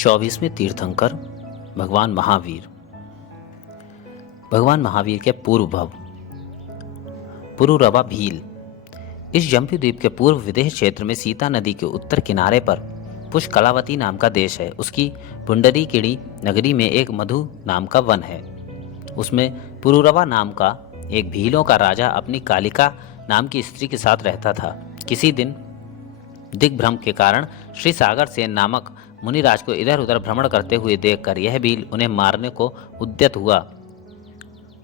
24वें तीर्थंकर भगवान महावीर। भगवान महावीर के पूर्व भव पुरुरवा भील। इस जम्बू द्वीप के पूर्व विदेश क्षेत्र में सीता नदी के उत्तर किनारे पर पुष्कलावती नाम का देश है। उसकी पुंडरीकिणी नगरी में एक मधु नाम का वन है। उसमें पुरुरवा नाम का एक भीलों का राजा अपनी कालिका नाम की स्त्री के साथ रहता था। किसी दिन दिग्भ्रम के कारण श्री सागर सेन नामक मुनिराज को इधर उधर भ्रमण करते हुए देखकर यह भील उन्हें मारने को उद्यत हुआ।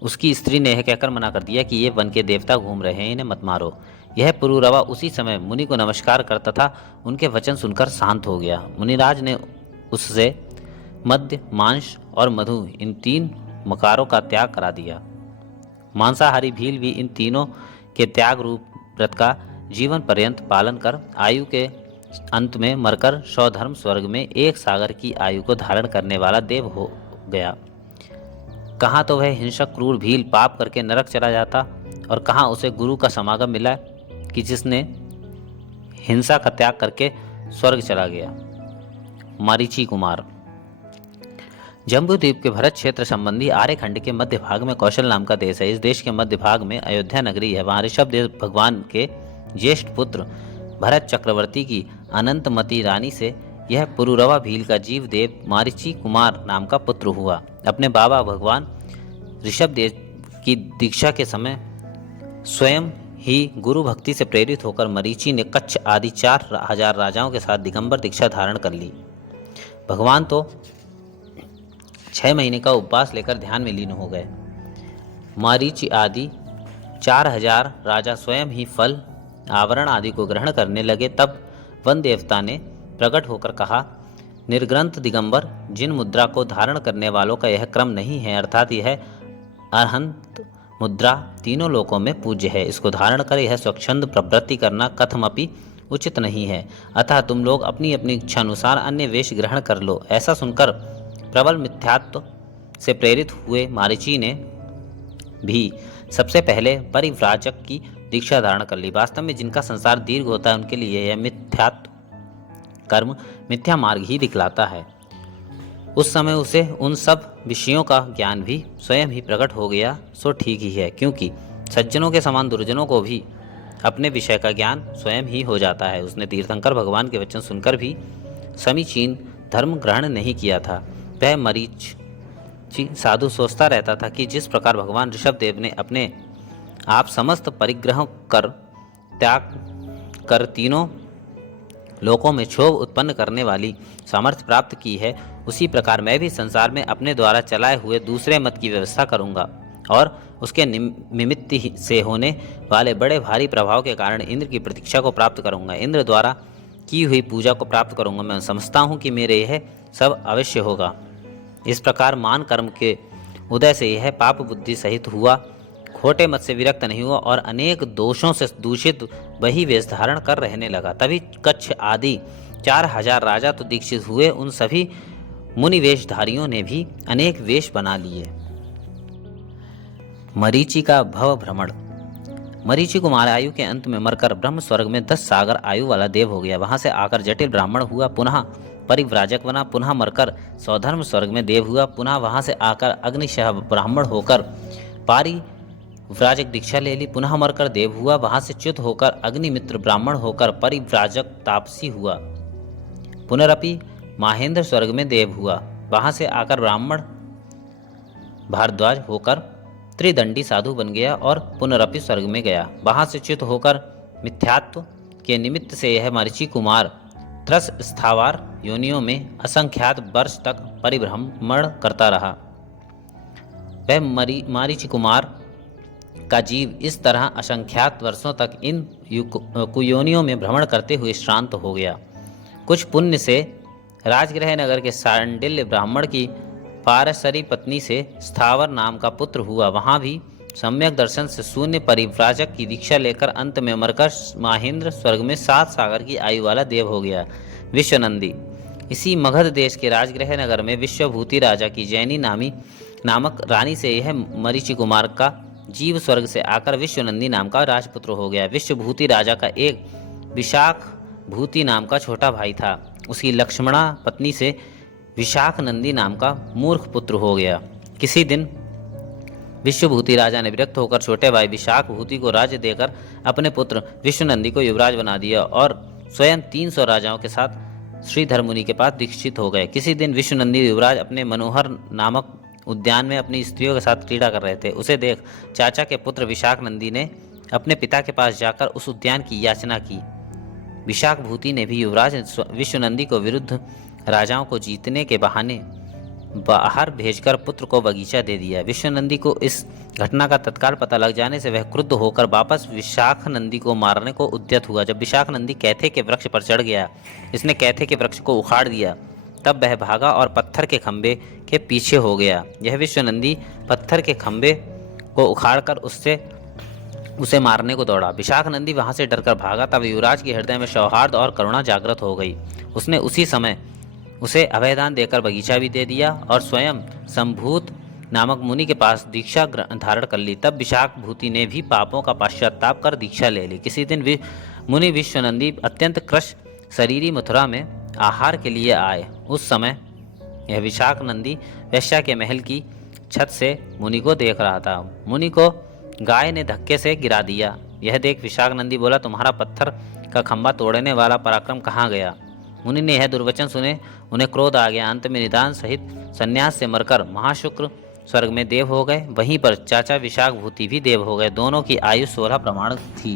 उसकी स्त्री ने यह कहकर मना कर दिया कि ये वन के देवता घूम रहे हैं, इन्हें मत मारो। यह पुरुरवा उसी समय मुनि को नमस्कार करता था उनके वचन सुनकर शांत हो गया। मुनिराज ने उससे मद्य, मांस और मधु इन 3 मकारों का त्याग करा दिया। मांसाहारी भील भी इन तीनों के त्याग रूप व्रत का जीवन पर्यंत पालन कर आयु के अंत में मरकर सौधर्म स्वर्ग में एक सागर की आयु को धारण करने वाला देव हो गया। कहाँ तो वह हिंसक क्रूर भील पाप करके नरक चला जाता और कहाँ उसे गुरु का समागम मिला कि जिसने हिंसा का त्याग करके स्वर्ग चला गया। मरीचि कुमार। जम्बू द्वीप के भरत क्षेत्र संबंधी आर्यखंड के मध्य भाग में कौशल नाम का देश है। इस देश के मध्य भाग में अयोध्या नगरी है। वहाँ ऋषभदेव भगवान के ज्येष्ठ पुत्र भरत चक्रवर्ती की अनंतमती रानी से यह पुरुरवा भील का जीवदेव मरीचि कुमार नाम का पुत्र हुआ। अपने बाबा भगवान ऋषभदेव की दीक्षा के समय स्वयं ही गुरु भक्ति से प्रेरित होकर मरीचि ने कच्छ आदि 4000 राजाओं के साथ दिगंबर दीक्षा धारण कर ली। भगवान तो 6 महीने का उपवास लेकर ध्यान में लीन हो गए। मरीचि आदि 4000 राजा स्वयं ही फल, आवरण आदि को ग्रहण करने लगे। तब वन देवता ने प्रकट होकर कहा, निर्ग्रंथ दिगंबर, जिन मुद्रा को धारण करने वालों का यह क्रम नहीं है, अर्थात यह अरहंत मुद्रा तीनों लोकों में पूज्य है, इसको धारण कर यह स्वच्छंद प्रवृत्ति करना कथमपि उचित नहीं है। अतः तुम लोग अपनी अपनी इच्छा अनुसार अन्य वेश ग्रहण कर लो। ऐसा सुनकर प्रबल मिथ्यात्व से प्रेरित हुए मरीचि ने भी सबसे पहले परिव्राजक की दीक्षा धारण कर ली। वास्तव में जिनका संसार दीर्घ होता है उनके लिए यह मिथ्यात्व कर्म मिथ्या मार्ग ही दिखलाता है। उस समय उसे उन सब विषयों का ज्ञान भी स्वयं ही प्रकट हो गया, सो ठीक ही है, क्योंकि सज्जनों के समान दुर्जनों को भी अपने विषय का ज्ञान स्वयं ही हो जाता है। उसने तीर्थंकर भगवान के वचन सुनकर भी समीचीन धर्म ग्रहण नहीं किया था। वह मरीचि साधु सोचता रहता था कि जिस प्रकार भगवान ऋषभदेव ने अपने आप समस्त परिग्रह कर त्याग कर तीनों लोकों में क्षोभ उत्पन्न करने वाली सामर्थ्य प्राप्त की है, उसी प्रकार मैं भी संसार में अपने द्वारा चलाए हुए दूसरे मत की व्यवस्था करूंगा और उसके निमित्त से होने वाले बड़े भारी प्रभाव के कारण इंद्र की प्रतीक्षा को प्राप्त करूंगा। इंद्र द्वारा की हुई पूजा को प्राप्त करूंगा। मैं समझता हूँ कि मेरे यह सब अवश्य होगा। इस प्रकार मान कर्म के उदय से यह पाप बुद्धि सहित हुआ, खोटे मत से विरक्त नहीं हुआ और अनेक दोषों से दूषित वही वेश धारण कर रहने लगा। तभी कच्छ आदि 4000 राजा तो दीक्षित हुए, उन सभी मुनि वेशधारियों ने भी अनेक वेश बना लिए। मरीचि का भव भ्रमण। मरीचि कुमार आयु के अंत में मरकर ब्रह्म स्वर्ग में 10 सागर आयु वाला देव हो गया। वहां से आकर जटिल ब्राह्मण हुआ, पुनः परिव्राजक बना, पुनः मरकर सौधर्म स्वर्ग में देव हुआ, पुनः वहां से आकर अग्निशह ब्राह्मण होकर परिव्राजक दीक्षा ले ली, पुनः मरकर देव हुआ, वहां से च्युत होकर अग्निमित्र ब्राह्मण होकर परिव्राजक तापसी हुआ, पुनरपि माहेंद्र स्वर्ग में देव हुआ, वहां से आकर ब्राह्मण भारद्वाज होकर त्रिदंडी साधु बन गया और पुनरपि स्वर्ग में गया। वहां से च्युत होकर मिथ्यात्व के निमित्त से यह मरीचि कुमार त्रस स्थावर योनियों में असंख्यात वर्ष तक परिभ्रमण करता रहा। वह मरीचि कुमार का जीव इस तरह असंख्यात वर्षों तक इन कुयोनियों में भ्रमण करते हुए श्रांत हो गया। कुछ पुण्य से राजगृह नगर के सांडिल्य ब्राह्मण की पारसरी पत्नी से स्थावर नाम का पुत्र हुआ। वहां भी सम्यक दर्शन से शून्य परिव्राजक की दीक्षा लेकर अंत में मरकर माहेंद्र स्वर्ग में 7 सागर की आयु वाला देव हो गया। विश्वनंदी। इसी मगध देश के राजगृह नगर में विश्वभूति राजा की जैनी नामक रानी से यह मरीचि कुमार का जीव स्वर्ग से आकर विश्वनंदी नाम का राजपुत्र हो गया। विश्वभूति राजा का एक विशाख भूति नाम का छोटा भाई था। उसकी लक्ष्मणा पत्नी से विशाख नंदी नाम का मूर्ख पुत्र हो गया। किसी दिन विश्वभूति राजा ने विरक्त होकर छोटे भाई विशाख भूति को राज्य देकर अपने पुत्र विश्वनंदी को युवराज बना दिया और स्वयं 300 राजाओं के साथ श्रीधर मुनि के पास दीक्षित हो गए। किसी दिन विश्वनंदी युवराज अपने मनोहर नामक उद्यान में अपनी स्त्रियों के साथ क्रीड़ा कर रहे थे। उसे देख चाचा के पुत्र विशाख नंदी ने अपने पिता के पास जाकर उस उद्यान की याचना की। विशाख भूति ने भी युवराज विश्वनंदी को विरुद्ध राजाओं को जीतने के बहाने बाहर भेजकर पुत्र को बगीचा दे दिया। विश्वनंदी को इस घटना का तत्काल पता लग जाने से वह क्रुद्ध होकर वापस विशाख नंदी को मारने को उद्यत हुआ। जब विशाख नंदी कैथे के वृक्ष पर चढ़ गया, इसने कैथे के वृक्ष को उखाड़ दिया। तब वह भागा और पत्थर के खंभे के पीछे हो गया। यह विश्वनंदी पत्थर के खंभे को उखाड़कर उसे मारने को दौड़ा। विशाख नंदी वहां से डरकर भागा। तब युवराज के हृदय में सौहार्द और करुणा जागृत हो गई। उसने उसी समय उसे अभयदान देकर बगीचा भी दे दिया और स्वयं संभूत नामक मुनि के पास दीक्षा धारण कर ली। तब विशाख भूति ने भी पापों का पश्चाताप कर दीक्षा ले ली। किसी दिन मुनि विश्वनंदी अत्यंत कृश शरीरी मथुरा में आहार के लिए आए। उस समय यह विशाख नंदी वैश्या के महल की छत से मुनि को देख रहा था। मुनि को गाय ने धक्के से गिरा दिया। यह देख विशाख नंदी बोला, तुम्हारा पत्थर का खंभा तोड़ने वाला पराक्रम कहाँ गया? मुनि ने यह दुर्वचन सुने उन्हें क्रोध आ गया। अंत में निदान सहित संन्यास से मरकर महाशुक्र स्वर्ग में देव हो गए। वहीं पर चाचा विशाख भूति भी देव हो गए। दोनों की आयु 16 प्रमाण थी।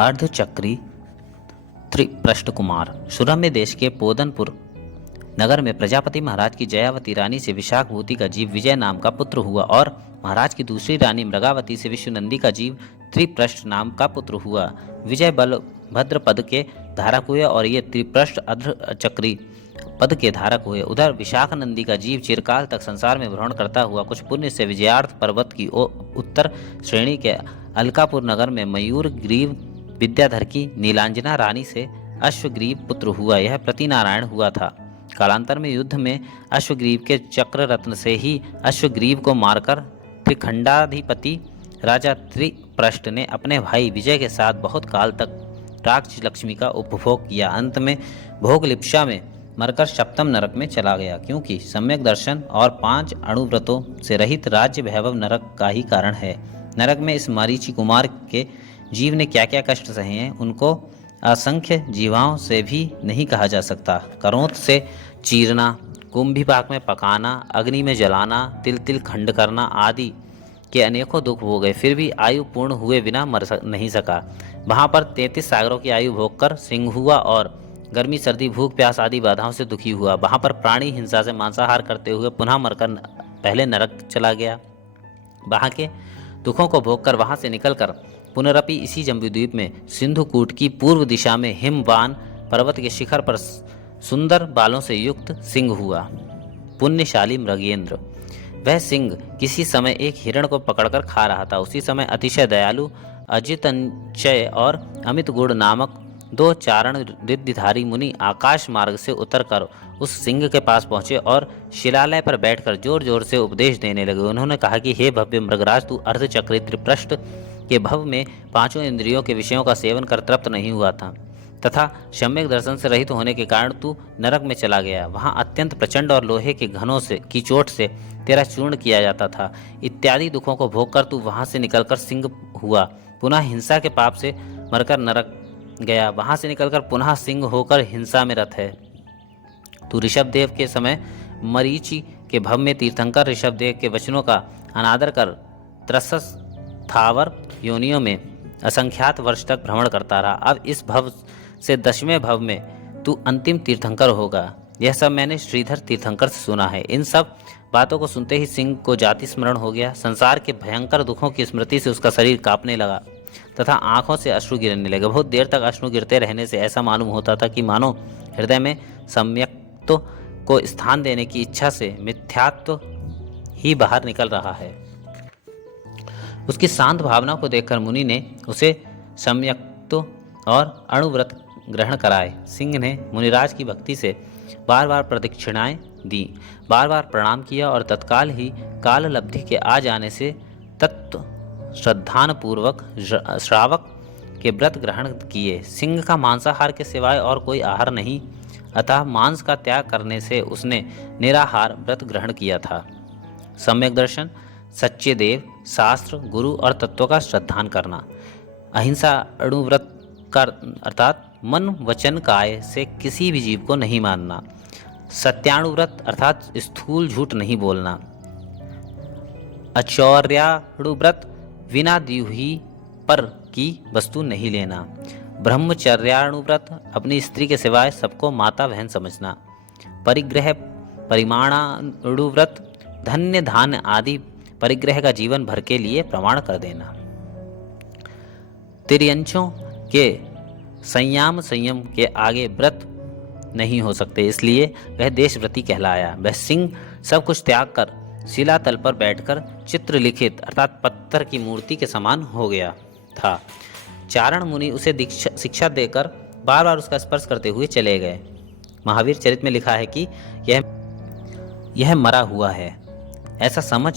अर्धचक्री त्रिप्रष्ट कुमार। सुरम्य देश के पोदनपुर नगर में प्रजापति महाराज की जयावती रानी से विशाख भूति का जीव विजय नाम का पुत्र हुआ और महाराज की दूसरी रानी मृगावती से विश्वनंदी का जीव त्रिप्रष्ट नाम का पुत्र हुआ। विजय बलभद्र पद के धारक हुए और ये त्रिप्रष्ट अर्धचक्री पद के धारक हुए। उधर विशाख नंदी का जीव चिरकाल तक संसार में भ्रमण करता हुआ कुछ पुण्य से विजयार्थ पर्वत की उत्तर श्रेणी के अलकापुर नगर में मयूर ग्रीव विद्याधर की नीलांजना रानी से अश्वग्रीव पुत्र हुआ। यह प्रतिनारायण हुआ था। कालांतर में युद्ध में अश्वग्रीव के चक्र रत्न से ही अश्वग्रीव को मारकर त्रिखंडाधिपति राजा त्रिप्रष्ट ने अपने भाई विजय के साथ बहुत काल तक राक्ष लक्ष्मी का उपभोग किया। अंत में भोग लिप्सा में मरकर सप्तम नरक में चला गया, क्योंकि सम्यक दर्शन और 5 अणुव्रतों से रहित राज्य वैभव नरक का ही कारण है। नरक में इस मरीचि कुमार के जीव ने क्या क्या कष्ट सहे हैं, उनको असंख्य जीवाओं से भी नहीं कहा जा सकता। करोंत से चीरना, कुंभिपाक में पकाना, अग्नि में जलाना, तिल तिल खंड करना आदि के अनेकों दुख हो गए, फिर भी आयु पूर्ण हुए बिना नहीं सका। वहाँ पर 33 सागरों की आयु भोग कर सिंह हुआ और गर्मी सर्दी भूख प्यास आदि बाधाओं से दुखी हुआ। वहाँ पर प्राणी हिंसा से मांसाहार करते हुए पुनः मरकर पहले नरक चला गया। वहाँ के दुखों को भोग कर वहाँ से निकलकर पुनरपि इसी जम्बूद्वीप में सिंधुकूट की पूर्व दिशा में हिमवान पर्वत के शिखर पर सुंदर बालों से युक्त सिंह हुआ। पुण्यशाली मृगेंद्र। वह सिंह किसी समय एक हिरण को पकड़कर खा रहा था। उसी समय अतिशय दयालु अजितंचय और अमित गुण नामक 2 चारण रिद्धिधारी मुनि आकाश मार्ग से उतरकर उस सिंह के पास पहुंचे और शिलालय पर बैठकर जोर जोर से उपदेश देने लगे। उन्होंने कहा कि हे भव्य मृगराज, तू अर्धचक्री त्रिप्रष्ट के भव में 5 इंद्रियों के विषयों का सेवन कर तृप्त नहीं हुआ था तथा सम्यक दर्शन से रहित होने के कारण तू नरक में चला गया। वहाँ अत्यंत प्रचंड और लोहे के घनों से की चोट से तेरा चूर्ण किया जाता था। इत्यादि दुखों को भोग कर तू वहाँ से निकलकर सिंह हुआ। पुनः हिंसा के पाप से मरकर नरक गया। वहाँ से निकलकर पुनः सिंह होकर हिंसा में रत है। तू ऋषभदेव के समय मरीचि के भव में तीर्थंकर ऋषभदेव के वचनों का अनादर कर त्रसस थावर योनियों में असंख्यात वर्ष तक भ्रमण करता रहा। अब इस भव से 10वें भव में तू अंतिम तीर्थंकर होगा। यह सब मैंने श्रीधर तीर्थंकर से सुना है। इन सब बातों को सुनते ही सिंह को जाति स्मरण हो गया। संसार के भयंकर दुखों की स्मृति से उसका शरीर कांपने लगा तथा आंखों से अश्रु गिरने लगे। बहुत देर तक अश्रु गिरते रहने से ऐसा मालूम होता था कि मानो हृदय में सम्यक्त्व को स्थान देने की इच्छा से मिथ्यात्व ही बाहर निकल रहा है। उसकी शांत भावना को देखकर मुनि ने उसे सम्यक्त्व और अणुव्रत ग्रहण कराए। सिंह ने मुनिराज की भक्ति से बार बार प्रदक्षिणाएं दी, बार बार प्रणाम किया और तत्काल ही काल लब्धि के आ जाने से तत्व श्रद्धान पूर्वक श्रावक के व्रत ग्रहण किए। सिंह का मांसाहार के सिवाय और कोई आहार नहीं अतः मांस का त्याग करने से उसने निराहार व्रत ग्रहण किया था। सम्यक दर्शन, सच्चे देव, शास्त्र, गुरु और तत्वों का श्रद्धान करना। अहिंसा अणुव्रत का अर्थात मन वचन काय से किसी भी जीव को नहीं मारना। सत्याणुव्रत अर्थात स्थूल झूठ नहीं बोलना। अचौर्याणुव्रत, बिना दी हुई पर की वस्तु नहीं लेना। ब्रह्मचर्याणुव्रत, अपनी स्त्री के सिवाय सबको माता बहन समझना। परिग्रह परिमाणाणुव्रत, धन्य धान्य आदि परिग्रह का जीवन भर के लिए प्रमाण कर देना। तिर्यंचों के संयम के आगे व्रत नहीं हो सकते, इसलिए वह देशव्रती कहलाया। वह सिंह सब कुछ त्याग कर शिलातल पर बैठकर चित्र लिखित अर्थात पत्थर की मूर्ति के समान हो गया था। चारण मुनि उसे शिक्षा देकर बार बार उसका स्पर्श करते हुए चले गए। महावीर चरित में लिखा है कि यह मरा हुआ है। ऐसा समझ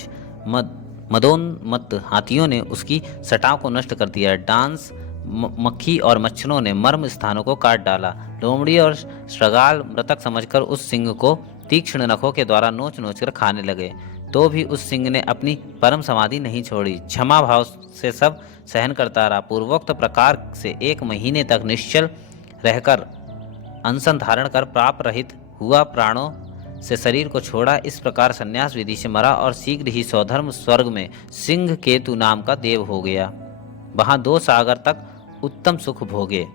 मदोन्मत्त हाथियों ने उसकी सटाव को नष्ट कर दिया। डांस, मक्खी और मच्छरों ने मर्म स्थानों को काट डाला। लोमड़ी और श्रगाल मृतक समझकर उस सिंह को तीक्ष्ण नखों के द्वारा नोच नोच कर खाने लगे, तो भी उस सिंह ने अपनी परम समाधि नहीं छोड़ी। क्षमा भाव से सब सहन करता रहा। पूर्वोक्त प्रकार से 1 महीने तक निश्चल रहकर अनशन धारण कर पाप रहित हुआ प्राणों से शरीर को छोड़ा। इस प्रकार संन्यास विधि से मरा और शीघ्र ही स्वधर्म स्वर्ग में सिंह केतु नाम का देव हो गया। वहां 2 सागर तक उत्तम सुख भोगे।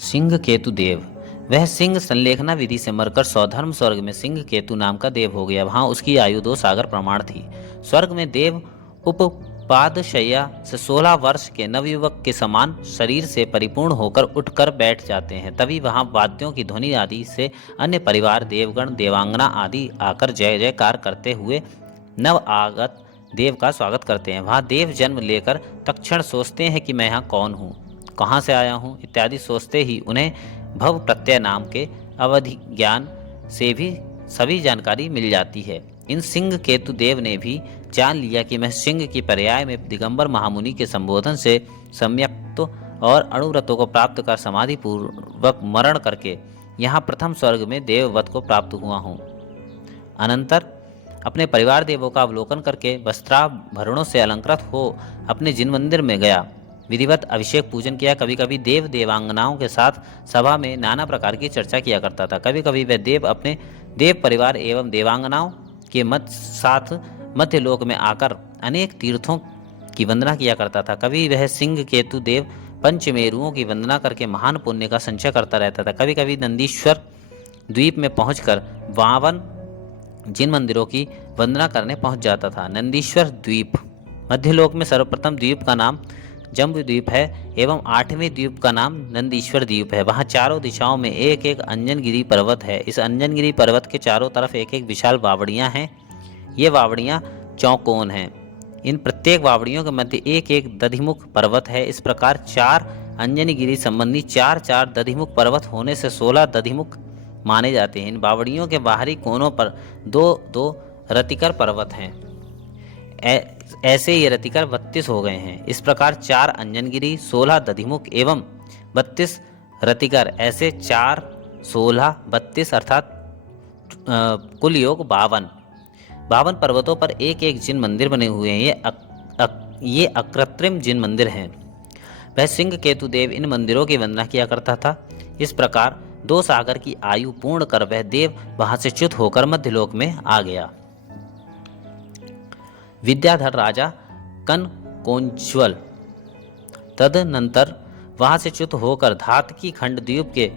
सिंह केतु देव, वह सिंह संलेखना विधि से मरकर स्वधर्म स्वर्ग में सिंह केतु नाम का देव हो गया। वहां उसकी आयु 2 सागर प्रमाण थी। स्वर्ग में देव उपपादशय्या से 16 वर्ष के नवयुवक के समान शरीर से परिपूर्ण होकर उठकर बैठ जाते हैं। तभी वहां वाद्यों की ध्वनि आदि से अन्य परिवार, देवगण, देवांगना आदि आकर जय जयकार करते हुए नव आगत देव का स्वागत करते हैं। वहां देव जन्म लेकर तत्क्षण सोचते हैं कि मैं यहाँ कौन हूँ, कहाँ से आया हूँ इत्यादि सोचते ही उन्हें भव प्रत्यय नाम के अवधि ज्ञान से भी सभी जानकारी मिल जाती है। इन सिंह केतु देव ने भी जान लिया कि मैं सिंह की पर्याय में दिगंबर महामुनि के संबोधन से सम्यक्त और अणुव्रतों को प्राप्त कर समाधि पूर्वक मरण करके यहाँ प्रथम स्वर्ग में देववत को प्राप्त हुआ हूँ। अनंतर अपने परिवार देवों का अवलोकन करके वस्त्राभरणों से अलंकृत हो अपने जिन मंदिर में गया, विधिवत अभिषेक पूजन किया। कभी कभी देव देवांगनाओं के साथ सभा में नाना प्रकार की चर्चा किया करता था। कभी कभी वह देव अपने देव परिवार एवं देवांगनाओं के साथ मध्य लोक में आकर अनेक तीर्थों की वंदना किया करता था। कभी वह सिंह केतु देव पंचमेरुओं की वंदना करके महान पुण्य का संचय करता रहता था। कभी कभी नंदीश्वर द्वीप में पहुंचकर 52 जिन मंदिरों की वंदना करने पहुंच जाता था। नंदीश्वर द्वीप मध्यलोक में सर्वप्रथम द्वीप का नाम जम्बू द्वीप है एवं 8वें द्वीप का नाम नंदीश्वर द्वीप है। वहाँ चारों दिशाओं में एक एक अंजनगिरी पर्वत है। इस अंजनगिरी पर्वत के चारों तरफ एक एक विशाल बावड़ियाँ हैं। ये बावड़ियाँ चौकोन हैं। इन प्रत्येक बावड़ियों के मध्य एक एक दधिमुख पर्वत है। इस प्रकार 4 अंजनगिरी संबंधी 4 दधिमुख पर्वत होने से 16 दधिमुख माने जाते हैं। इन बावड़ियों के बाहरी कोनों पर 2 रतिकर पर्वत हैं। ऐसे ये रतिकर 32 हो गए हैं। इस प्रकार 4 अंजनगिरी, 16 दधिमुख एवं 32 रतिकर, ऐसे 4, 16, 32 अर्थात कुल योग 52 पर्वतों पर एक एक जिन मंदिर बने हुए हैं। ये अकृत्रिम जिन मंदिर हैं। वह सिंह केतु देव इन मंदिरों की वंदना किया करता था। इस प्रकार 2 सागर की आयु पूर्ण कर वह देव वहां से च्युत होकर मध्यलोक में आ गया। विद्याधर राजा कनकोंज्वल तदनंतर वहां से च्युत होकर धातकी खंड द्वीप के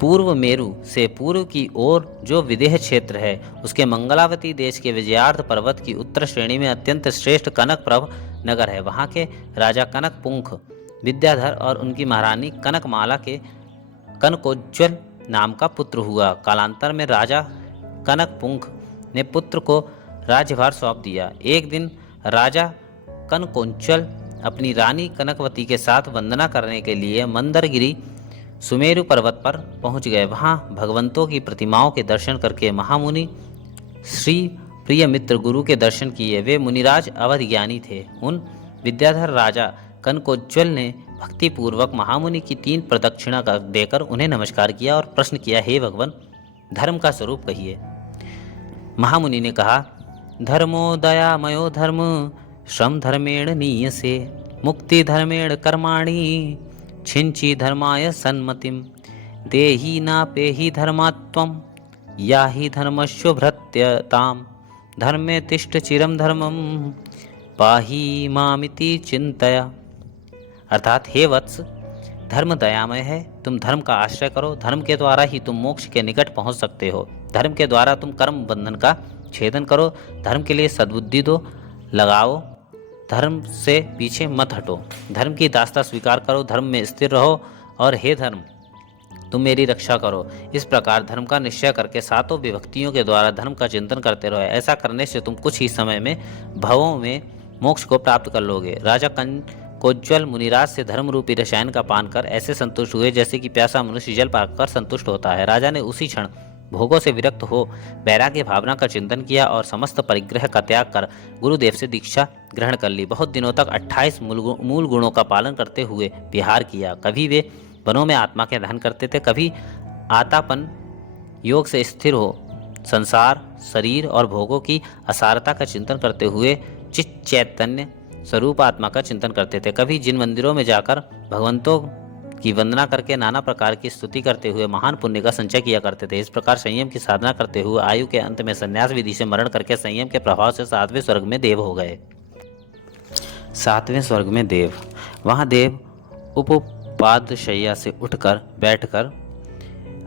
पूर्व मेरु से पूर्व की ओर जो विदेह क्षेत्र है, उसके मंगलावती देश के विजयार्थ पर्वत की उत्तर श्रेणी में अत्यंत श्रेष्ठ कनकप्रभ नगर है। वहां के राजा कनक पुंख विद्याधर और उनकी महारानी कनकमाला के कनकोज्वल नाम का पुत्र हुआ। कालांतर में राजा कनकपुंख ने पुत्र को राज्यभार सौंप दिया। एक दिन राजा कनकोज्वल अपनी रानी कनकवती के साथ वंदना करने के लिए मंदरगिरी सुमेरु पर्वत पर पहुंच गए। वहां भगवंतों की प्रतिमाओं के दर्शन करके महामुनि श्री प्रिय मित्र गुरु के दर्शन किए। वे मुनिराज अवध ज्ञानी थे। उन विद्याधर राजा कनकोज्वल ने भक्ति पूर्वक महामुनि की 3 प्रदक्षिणा देकर उन्हें नमस्कार किया और प्रश्न किया, हे भगवान, धर्म का स्वरूप कहिए। महामुनि ने कहा, धर्मो दयामयो धर्म, श्रम धर्मेण नीयसे, मुक्ति धर्मेण कर्माणि, छिंची धर्माय सन्मतिम, देहि नापेहि धर्मात्वम, याहि धर्मशुभ्रत्यताम, धर्मे तिष्ठ चिरम धर्मम, पाहि मामिति चिंतया। अर्थात, हे वत्स, धर्म दयामय है, तुम धर्म का आश्रय करो, धर्म के द्वारा ही तुम मोक्ष के निकट पहुंच सकते हो, धर्म के द्वारा तुम कर्म बंधन का छेदन करो, धर्म के लिए सद्बुद्धि दो, लगाओ, धर्म से पीछे मत हटो, धर्म की दास्ता स्वीकार करो, धर्म में स्थिर रहो, और हे धर्म, तुम मेरी रक्षा करो। इस प्रकार धर्म का निश्चय करके 7 विभक्तियों के द्वारा धर्म का चिंतन करते रहो। ऐसा करने से तुम कुछ ही समय में भवों में मोक्ष को प्राप्त कर लोगे। राजा कोज्ज्वल मुनिराज से धर्म रूपी रसायन का पान कर ऐसे संतुष्ट हुए जैसे कि प्यासा मनुष्य जल पाकर संतुष्ट होता है। राजा ने उसी क्षण भोगों से विरक्त हो वैराग्य भावना का चिंतन किया और समस्त परिग्रह का त्याग कर गुरुदेव से दीक्षा ग्रहण कर ली। बहुत दिनों तक 28 मूल गुणों का पालन करते हुए विहार किया। कभी वे वनों में आत्मा के दहन करते थे, कभी आतापन योग से स्थिर हो संसार, शरीर और भोगों की असारता का चिंतन करते हुए चित चैतन्य स्वरूप आत्मा का चिंतन करते थे। कभी जिन मंदिरों में जाकर भगवंतों की वंदना करके नाना प्रकार की स्तुति करते हुए महान पुण्य का संचय किया करते थे। इस प्रकार संयम की साधना करते हुए आयु के अंत में संन्यास विधि से मरण करके संयम के प्रभाव से 7वें स्वर्ग में देव हो गए। 7वें स्वर्ग में देव। वहाँ देव उपपादशय्या से उठकर बैठकर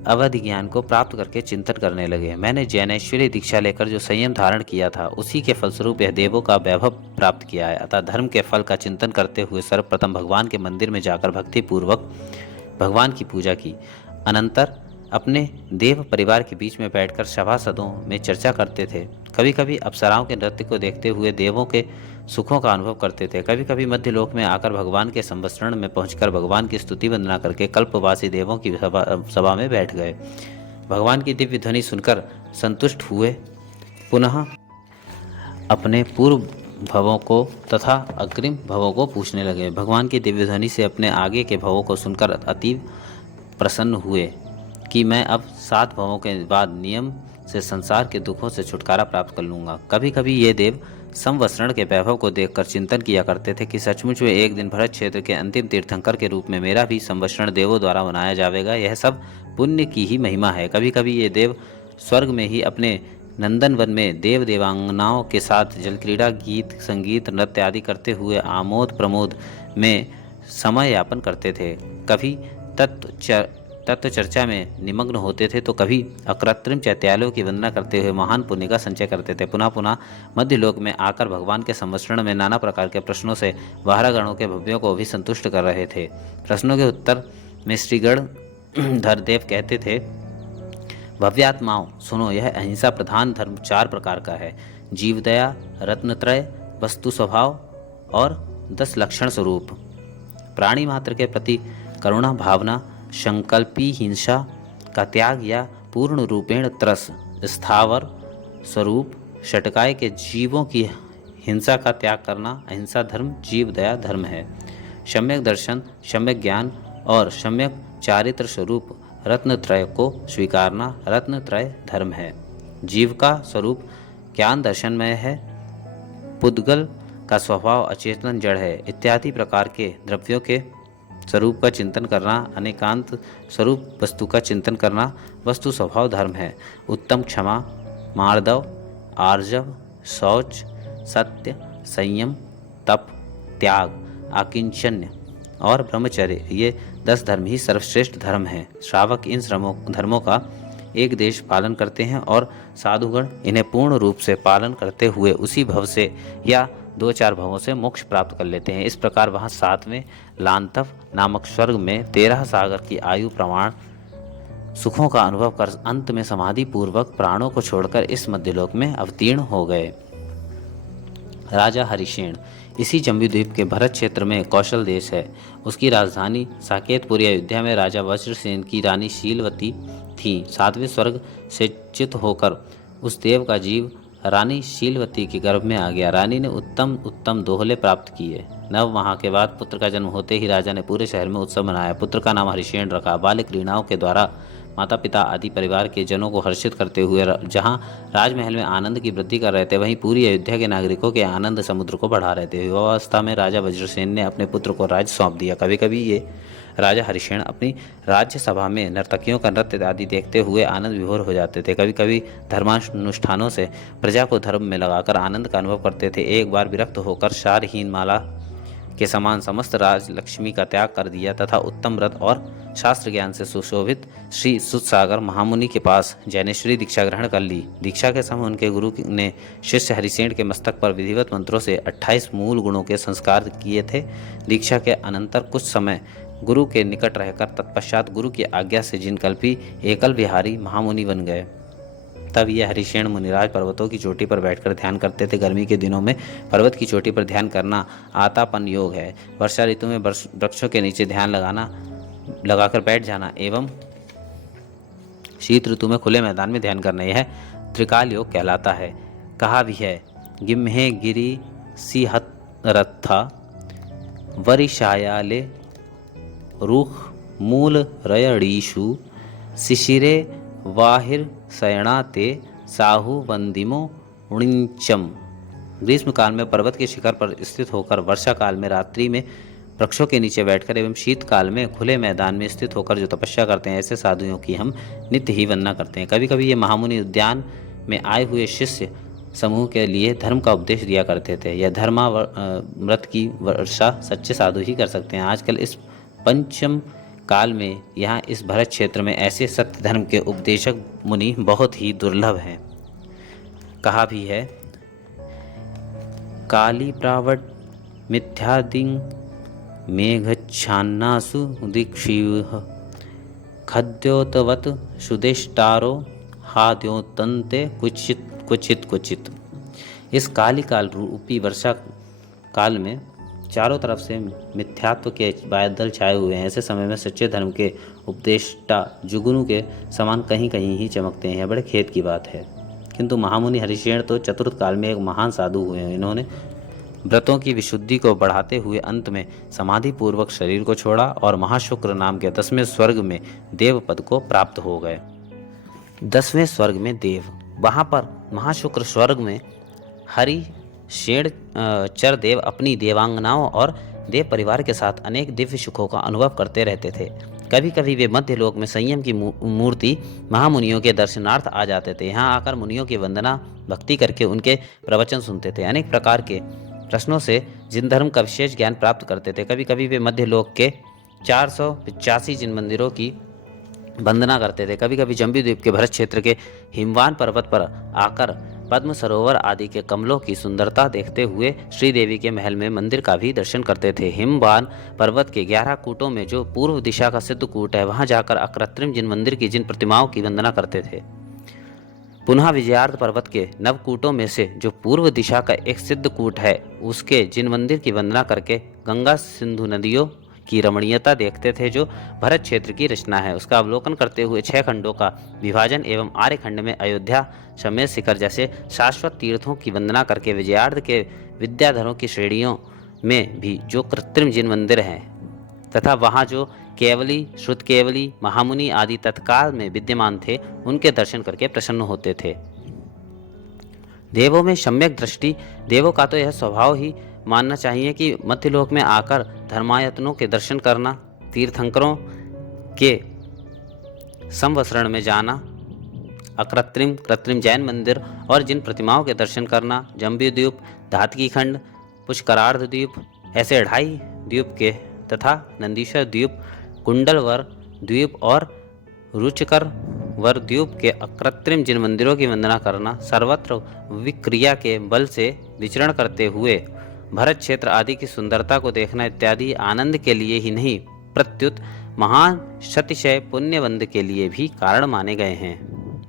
अवधि ज्ञान को प्राप्त करके चिंतन करने लगे। मैंने जैनेश्वरी दीक्षा लेकर जो संयम धारण किया था उसी के फलस्वरूप यह देवों का वैभव प्राप्त किया है। अतः धर्म के फल का चिंतन करते हुए सर्वप्रथम भगवान के मंदिर में जाकर भक्ति पूर्वक भगवान की पूजा की। अनंतर अपने देव परिवार के बीच में बैठकर सभासदों में चर्चा करते थे। कभी कभी अप्सराओं के नृत्य को देखते हुए देवों के सुखों का अनुभव करते थे। कभी कभी मध्यलोक में आकर भगवान के संवत्सरण में पहुंचकर भगवान की स्तुति वंदना करके कल्पवासी देवों की सभा में बैठ गए। भगवान की दिव्य ध्वनि सुनकर संतुष्ट हुए पुनः अपने पूर्व भवों को तथा अग्रिम भवों को पूछने लगे। भगवान की दिव्य ध्वनि से अपने आगे के भवों को सुनकर अतीव प्रसन्न हुए कि मैं अब 7 भवों के बाद नियम से संसार के दुखों से छुटकारा प्राप्त कर लूँगा। कभी कभी ये देव संवत्सरण के वैभव को देखकर चिंतन किया करते थे कि सचमुच में एक दिन भरत क्षेत्र के अंतिम तीर्थंकर के रूप में मेरा भी संवत्सरण देवों द्वारा मनाया जाएगा। यह सब पुण्य की ही महिमा है। कभी कभी ये देव स्वर्ग में ही अपने नंदन वन में देव देवांगनाओं के साथ जल क्रीड़ा, गीत संगीत, नृत्य आदि करते हुए आमोद प्रमोद में समय यापन करते थे। कभी तत्व चर्चा में निमग्न होते थे तो कभी अकृत्रिम चैत्यालयों की वंदना करते हुए महान पुण्य का संचय करते थे। पुनः पुनः मध्यलोक में आकर भगवान के संवत्सरण में नाना प्रकार के प्रश्नों से वाहरागणों के भव्यों को भी संतुष्ट कर रहे थे। प्रश्नों के उत्तर में श्रीगण धरदेव कहते थे, भव्यात्माओं सुनो, यह अहिंसा प्रधान धर्म 4 प्रकार का है। जीवदया, रत्नत्रय, वस्तु स्वभाव और 10 लक्षण स्वरूप। प्राणी मात्र के प्रति करुणा भावना, संकल्पी हिंसा का त्याग या पूर्ण रूपेण त्रस, स्थावर स्वरूप षटकाय के जीवों की हिंसा का त्याग करना अहिंसा धर्म जीव दया धर्म है। सम्यक दर्शन, सम्यक ज्ञान और सम्यक चारित्र स्वरूप रत्नत्रय को स्वीकारना रत्नत्रय धर्म है। जीव का स्वरूप ज्ञान दर्शनमय है, पुद्गल का स्वभाव अचेतन जड़ है इत्यादि प्रकार के द्रव्यों के स्वरूप का चिंतन करना, अनेकांत स्वरूप वस्तु का चिंतन करना वस्तु स्वभाव धर्म है। उत्तम क्षमा, मार्दव, आर्जव, शौच, सत्य, संयम, तप, त्याग, आकिंचन्य और ब्रह्मचर्य, ये 10 धर्म ही सर्वश्रेष्ठ धर्म हैं। श्रावक इन धर्मों का एक देश पालन करते हैं और साधुगण इन्हें पूर्ण रूप से पालन करते हुए उसी भव से या 2-4 भवों से मोक्ष प्राप्त कर लेते हैं। इस प्रकार वहाँ 7वें लांतव नामक स्वर्ग में 13 सागर की आयु प्रमाण सुखों का अनुभव कर अंत में समाधि पूर्वक प्राणों को छोड़कर इस मध्यलोक में अवतीर्ण हो गए। राजा हरिशेन। इसी जम्बूद्वीप के भरत क्षेत्र में कौशल देश है। उसकी राजधानी साकेतपुरी अयोध्या में राजा वज्रसेन की रानी शीलवती थी। 7वें स्वर्ग से च्युत होकर उस देव का जीव रानी शीलवती के गर्भ में आ गया। रानी ने उत्तम उत्तम दोहले प्राप्त किए। नव माह के बाद पुत्र का जन्म होते ही राजा ने पूरे शहर में उत्सव मनाया। पुत्र का नाम हरिसेन रखा। बाल्य क्रीड़ाओं के द्वारा माता पिता आदि परिवार के जनों को हर्षित करते हुए जहां राजमहल में आनंद की वृद्धि कर रहे थे, वहीं पूरी अयोध्या के नागरिकों के आनंद समुद्र को बढ़ा रहे थे। युवावस्था में राजा वज्रसेन ने अपने पुत्र को राज्य सौंप दिया। कभी कभी ये राजा हरिसेन अपनी राज्य सभा में नर्तकियों का नृत्य आदि देखते हुए आनंद विभोर हो जाते थे। कभी कभी धर्मानुष्ठानों से प्रजा को धर्म में लगाकर आनंद का अनुभव करते थे। एक बार विरक्त होकर सारहीन माला के समान समस्त राज लक्ष्मी का त्याग कर दिया तथा उत्तम व्रत और शास्त्र ज्ञान से सुशोभित श्री सुतसागर महामुनि के पास जैनेश्वरी दीक्षा ग्रहण कर ली। दीक्षा के समय उनके गुरु ने शिष्य हरिसेन के मस्तक पर विधिवत मंत्रों से 28 मूल गुणों के संस्कार किए थे। दीक्षा के अनंतर कुछ समय गुरु के निकट रहकर तत्पश्चात गुरु की आज्ञा से जिनकल्पी एकल विहारी महामुनि बन गए। तब ये हरिसेन मुनिराज पर्वतों की चोटी पर बैठकर ध्यान करते थे। गर्मी के दिनों में पर्वत की चोटी पर ध्यान करना आतापन योग है। वर्षा ऋतु में वृक्षों के नीचे ध्यान लगाकर बैठ जाना एवं शीत ऋतु में खुले मैदान में ध्यान करना, यह त्रिकाल योग कहलाता है। कहा भी है, गिम्हे गिरी सिहत रथा वरिशायाले रुख मूल रयणीषु शिशिरे वाहिर शयणाते साहु वंदिमो उणिंचम। ग्रीष्म काल में पर्वत के शिखर पर स्थित होकर, वर्षा काल में रात्रि में वृक्षों के नीचे बैठकर एवं शीतकाल में खुले मैदान में स्थित होकर जो तपस्या करते हैं, ऐसे साधुओं की हम नित्य ही वंदना करते हैं। कभी कभी ये महामुनि उद्यान में आए हुए शिष्य समूह के लिए धर्म का उपदेश दिया करते थे। यह धर्मामृत की वर्षा सच्चे साधु ही कर सकते हैं। आजकल इस पंचम काल में यहाँ इस भरत क्षेत्र में ऐसे सत्य धर्म के उपदेशक मुनि बहुत ही दुर्लभ हैं। कहा भी है, काली प्रावट मिथ्यादिंग मेघच्छान्नासु दीक्षिव खद्योतवत सुदेष्टारो हाद्योतंते कुचित कुचित कुचित। इस काली काल रूपी वर्षा काल में चारों तरफ से मिथ्यात्व के बादल छाए हुए हैं। ऐसे समय में सच्चे धर्म के उपदेष्टा जुगनू के समान कहीं कहीं ही चमकते हैं। यह बड़े खेद की बात है। किंतु महामुनि हरिसेन तो चतुर्थ काल में एक महान साधु हुए हैं। इन्होंने व्रतों की विशुद्धि को बढ़ाते हुए अंत में समाधि पूर्वक शरीर को छोड़ा और महाशुक्र नाम के 10वें स्वर्ग में देव पद को प्राप्त हो गए। 10वें स्वर्ग में देव, वहाँ पर महाशुक्र स्वर्ग में हरि शेण चर देव अपनी देवांगनाओं और देव परिवार के साथ अनेक दिव्य सुखों का अनुभव करते रहते थे। कभी कभी वे मध्यलोक में संयम की मूर्ति महामुनियों के दर्शनार्थ आ जाते थे। यहाँ आकर मुनियों की वंदना भक्ति करके उनके प्रवचन सुनते थे। अनेक प्रकार के प्रश्नों से जिन धर्म का विशेष ज्ञान प्राप्त करते थे। कभी कभी वे मध्यलोक के 485 जिन मंदिरों की वंदना करते थे। कभी कभी जम्बूद्वीप के भरत क्षेत्र के हिमवान पर्वत पर आकर पद्म सरोवर आदि के कमलों की सुंदरता देखते हुए श्रीदेवी के महल में मंदिर का भी दर्शन करते थे। हिमवान पर्वत के 11 कूटों में जो पूर्व दिशा का सिद्ध कूट है, वहां जाकर अकृत्रिम जिन मंदिर की जिन प्रतिमाओं की वंदना करते थे। पुनः विजयार्थ पर्वत के नवकूटों में से जो पूर्व दिशा का एक सिद्ध कूट है, उसके जिन मंदिर की वंदना करके गंगा सिंधु नदियों की रमणीयता देखते थे, जो भरत क्षेत्र की रचना है, उसका अवलोकन करते हुए 6 खंडों का विभाजन एवं आर्य खंड में अयोध्या समेत शिखर जैसे शाश्वत तीर्थों की वंदना करके विजयार्थ के विद्याधरों की श्रेणियों में भी जो कृत्रिम जिन मंदिर हैं तथा वहाँ जो केवली, श्रुत केवली, महामुनि आदि तत्काल में विद्यमान थे, उनके दर्शन करके प्रसन्न होते थे। देवों में सम्यक दृष्टि, देवों का तो यह स्वभाव ही मानना चाहिए कि मध्यलोक में आकर धर्मायतनों के दर्शन करना, तीर्थंकरों के संवसरण में जाना, कृत्रिम जैन मंदिर और जिन प्रतिमाओं के दर्शन करना, जम्बूद्वीप, धातकी खंड, पुष्करार्ध द्वीप, ऐसे 2.5 द्वीप के तथा नंदीश्वर द्वीप, कुंडलवर द्वीप और रुचिकर वर द्वीप के अकृत्रिम जिन मंदिरों की वंदना करना, सर्वत्र विक्रिया के बल से विचरण करते हुए भरत क्षेत्र आदि की सुंदरता को देखना इत्यादि आनंद के लिए ही नहीं, प्रत्युत महान शतिशय पुण्यवंद के लिए भी कारण माने गए हैं।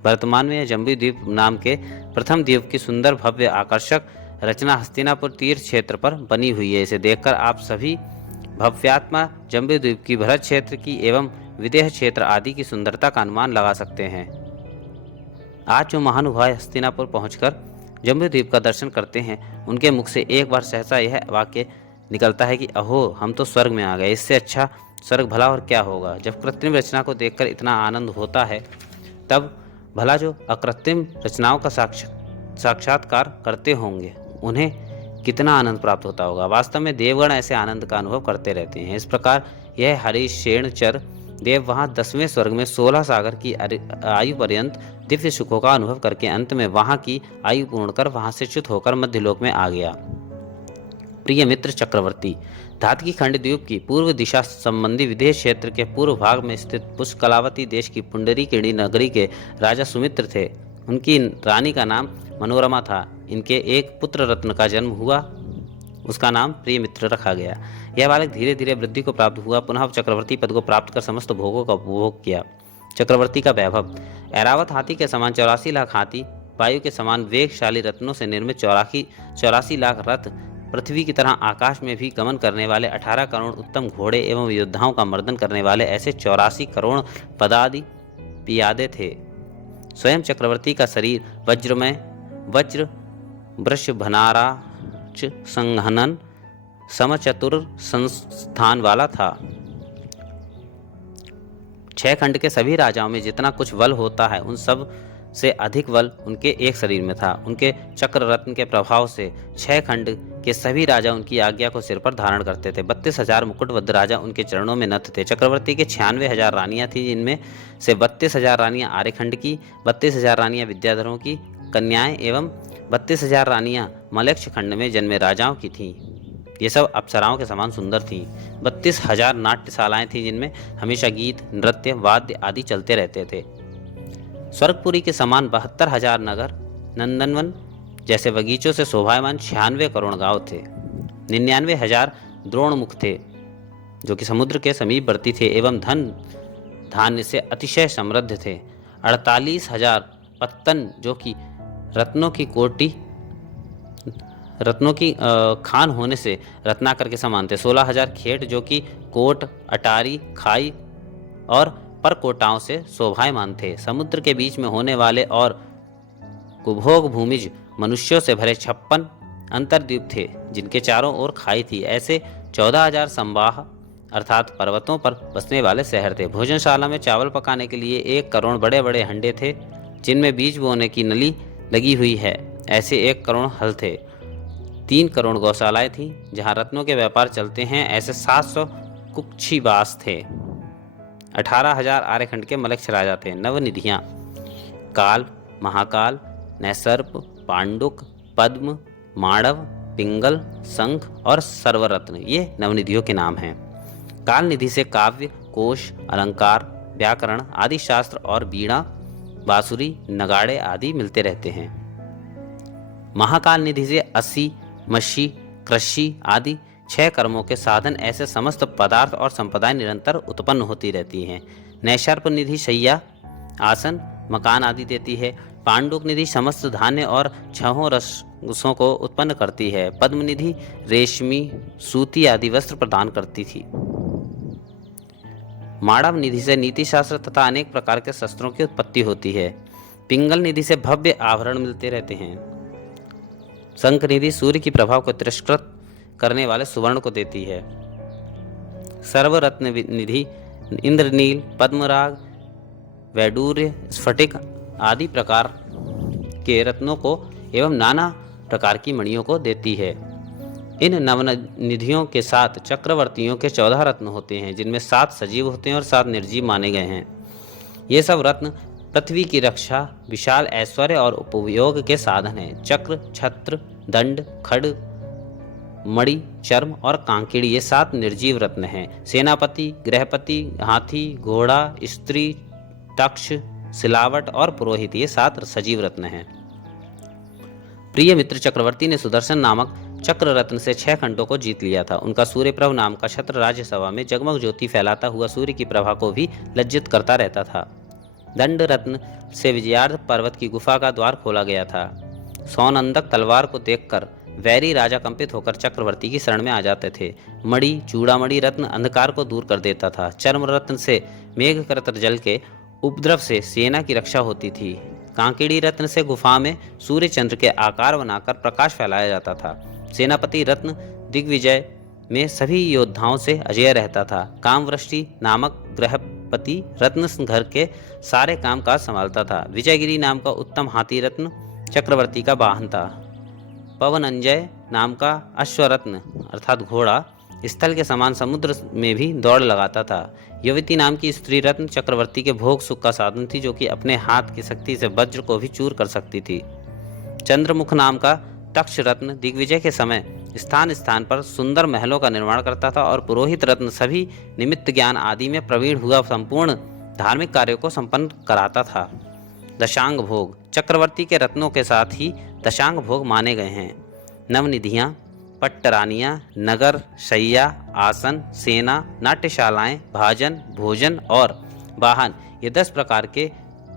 वर्तमान में जम्बूद्वीप नाम के प्रथम द्वीप की सुंदर भव्य आकर्षक रचना हस्तिनापुर तीर्थ क्षेत्र पर बनी हुई है। इसे देखकर आप सभी भव्यात्मा जम्बूद्वीप की, भरत क्षेत्र की एवं विदेह क्षेत्र आदि की सुंदरता का अनुमान लगा सकते हैं। आज जो महानुभाव हस्तिनापुर पहुंचकर जम्बूद्वीप का दर्शन करते हैं उनके मुख से एक बार सहसा यह वाक्य निकलता है कि अहो, हम तो स्वर्ग में आ गए, इससे अच्छा स्वर्ग भला और क्या होगा। जब कृत्रिम रचना को देखकर इतना आनंद होता है, तब भला जो अकृत्रिम रचनाओं का साक्षात्कार करते होंगे उन्हें कितना आनंद प्राप्त होता होगा। वास्तव में देवगण ऐसे आनंद का अनुभव करते रहते हैं। इस प्रकार यह हरिशेणचर देव वहाँ 10वें स्वर्ग में 16 सागर की आयु पर्यंत दिव्य सुखों का अनुभव करके अंत में वहाँ की आयु पूर्ण कर वहाँ से च्युत होकर मध्यलोक में आ गया। प्रिय मित्र चक्रवर्ती, धातकी खंड द्वीप की पूर्व दिशा संबंधी विदेश क्षेत्र के पूर्व भाग में स्थित पुष्कलावती देश की पुंडरीकिणी नगरी के राजा सुमित्र थे। उनकी रानी का नाम मनोरमा था। इनके एक पुत्र रत्न का जन्म हुआ, उसका नाम प्रिय मित्र रखा गया। यह बालक धीरे धीरे वृद्धि को प्राप्त हुआ, पुनः चक्रवर्ती पद को प्राप्त कर समस्त भोगों का उपभोग किया। चक्रवर्ती का वैभव। ऐरावत हाथी के समान 84 लाख हाथी, वायु के समान वेगशाली रत्नों से निर्मित 84 लाख रथ, पृथ्वी की तरह आकाश में भी गमन करने वाले 18 करोड़ उत्तम घोड़े एवं योद्धाओं का मर्दन करने वाले ऐसे 84 करोड़ पदादि पियादे थे। स्वयं चक्रवर्ती का शरीर वज्रमय, वज्र वृषभनाराच संहनन समचतुर संस्थान वाला था। 6 खंड के सभी राजाओं में जितना कुछ बल होता है, उन सब से अधिक बल उनके एक शरीर में था। उनके चक्र रत्न के प्रभाव से 6 खंड के सभी राजा उनकी आज्ञा को सिर पर धारण करते थे। 32,000 मुकुटबद्ध राजा उनके चरणों में नत थे। चक्रवर्ती के 96,000 रानियां थीं, जिनमें से 32,000 रानियां आर्यखंड की, 32,000 रानियां विद्याधरों की कन्याएं एवं 32,000 रानियां मलक्ष खंड में जन्मे राजाओं की थीं। ये सब अप्सराओं के समान सुंदर थीं। 32,000 नाट्यशालाएं थीं, जिनमें हमेशा गीत, नृत्य, वाद्य आदि चलते रहते थे। स्वर्गपुरी के समान 72,000 नगर, नंदनवन जैसे बगीचों से शोभायमान 96 करोड़ गांव थे। 99,000 द्रोणमुख थे, जो कि समुद्र के समीपवर्ती थे एवं धन धान्य से अतिशय समृद्ध थे। 48,000 पत्तन, जो कि रत्नों की खान होने से रत्नाकर के समान थे। 16,000 खेट, जो कि कोट, अटारी, खाई और परकोटाओं से शोभायमान थे। समुद्र के बीच में होने वाले और कुभोग भूमिज मनुष्यों से भरे 56 अंतर्द्वीप थे, जिनके चारों ओर खाई थी। ऐसे 14,000 संवाह अर्थात पर्वतों पर बसने वाले शहर थे। भोजनशाला में चावल पकाने के लिए 1 करोड़ बड़े बड़े हंडे थे, जिनमें बीज बोने की नली लगी हुई है। ऐसे 1 करोड़ हल थे। 3 करोड़ गौशालाएं थीं, जहां रत्नों के व्यापार चलते हैं। ऐसे 700 कुक्षीवास थे। 18,000 आर्यखंड के मलक्ष राजा थे। नवनिधियां काल, महाकाल, नैसर्प, पांडुक, पद्म, माणव, पिंगल, शंख और सर्वरत्न, ये नवनिधियों के नाम हैं। काल निधि से काव्य, कोश, अलंकार, व्याकरण आदि शास्त्र और बीणा, बांसुरी, नगाड़े आदि मिलते रहते हैं। महाकाल निधि से अस्सी, मशी, कृषि आदि 6 कर्मों के साधन, ऐसे समस्त पदार्थ और संपदाएं निरंतर उत्पन्न होती रहती हैं। नैसर्प निधि शैया, आसन, मकान आदि देती है। पांडुक निधि समस्त धान्य और 6 रसों को उत्पन्न करती है। पद्म निधि रेशमी, सूती आदि वस्त्र प्रदान करती थी। माणव निधि से नीति शास्त्र तथा अनेक प्रकार के शस्त्रों की उत्पत्ति होती है। पिंगल निधि से भव्य आभरण मिलते रहते हैं। शंख निधि सूर्य की प्रभाव को तिरस्कृत करने वाले सुवर्ण को देती है। सर्वरत्न निधि इंद्रनील, पद्मराग, वैडूर्य, स्फटिक आदि प्रकार के रत्नों को एवं नाना प्रकार की मणियों को देती है। इन नवनिधियों के साथ चक्रवर्तियों के 14 रत्न होते हैं, जिनमें 7 सजीव होते हैं और 7 निर्जीव माने गए हैं। ये सब रत्न पृथ्वी की रक्षा, विशाल ऐश्वर्य और उपयोग के साधन हैं। चक्र, छत्र, दंड, खड्ग, मणि, चर्म और कांकेड़ी, ये 7 निर्जीव रत्न हैं। सेनापति, गृहपति, हाथी, घोड़ा, स्त्री, तक्ष, सिलावट और पुरोहित, ये 7 सजीव रत्न हैं। प्रिय मित्र चक्रवर्ती ने सुदर्शन नामक चक्र रत्न से 6 खंडों को जीत लिया था। उनका सूर्यप्रभ नाम का छत्र राज्यसभा में जगमग ज्योति फैलाता हुआ सूर्य की प्रभा को भी लज्जित करता रहता था। दंड रत्न से विजयार्थ पर्वत की गुफा का द्वार खोला गया था। सौनंदक तलवार को देखकर वैरी राजा कंपित होकर चक्रवर्ती की शरण में आ जाते थे। मणि, चूड़ामणि रत्न अंधकार को दूर कर देता था। चर्म रत्न से मेघ कर जल के उपद्रव से सेना की रक्षा होती थी। कांकेड़ी रत्न से गुफा में सूर्य चंद्र के आकार बनाकर प्रकाश फैलाया जाता था। सेनापति रत्न दिग्विजय में सभी योद्धाओं से अजय रहता था। कामवृष्टि नामक गृहपति रत्न घर के सारे काम काज संभालता था। विजयगिरी नाम का उत्तम हाथी रत्न चक्रवर्ती का वाहन था। पवनंजय नाम का अश्वरत्न अर्थात घोड़ा स्थल के समान समुद्र में भी दौड़ लगाता था। युवती नाम की स्त्री रत्न चक्रवर्ती के भोग सुख का साधन थी, जो कि अपने हाथ की शक्ति से वज्र को भी चूर कर सकती थी। चंद्रमुख नाम का तक्ष रत्न दिग्विजय के समय स्थान स्थान पर सुंदर महलों का निर्माण करता था और पुरोहित रत्न सभी निमित्त ज्ञान आदि में प्रवीण हुआ संपूर्ण धार्मिक कार्यों को संपन्न कराता था। दशांग भोग चक्रवर्ती के रत्नों के साथ ही दशांग भोग माने गए हैं। नवनिधियाँ, पट्टरानियाँ, नगर, शैया, आसन, सेना, नाट्यशालाएं, भाजन, भोजन और वाहन ये 10 प्रकार के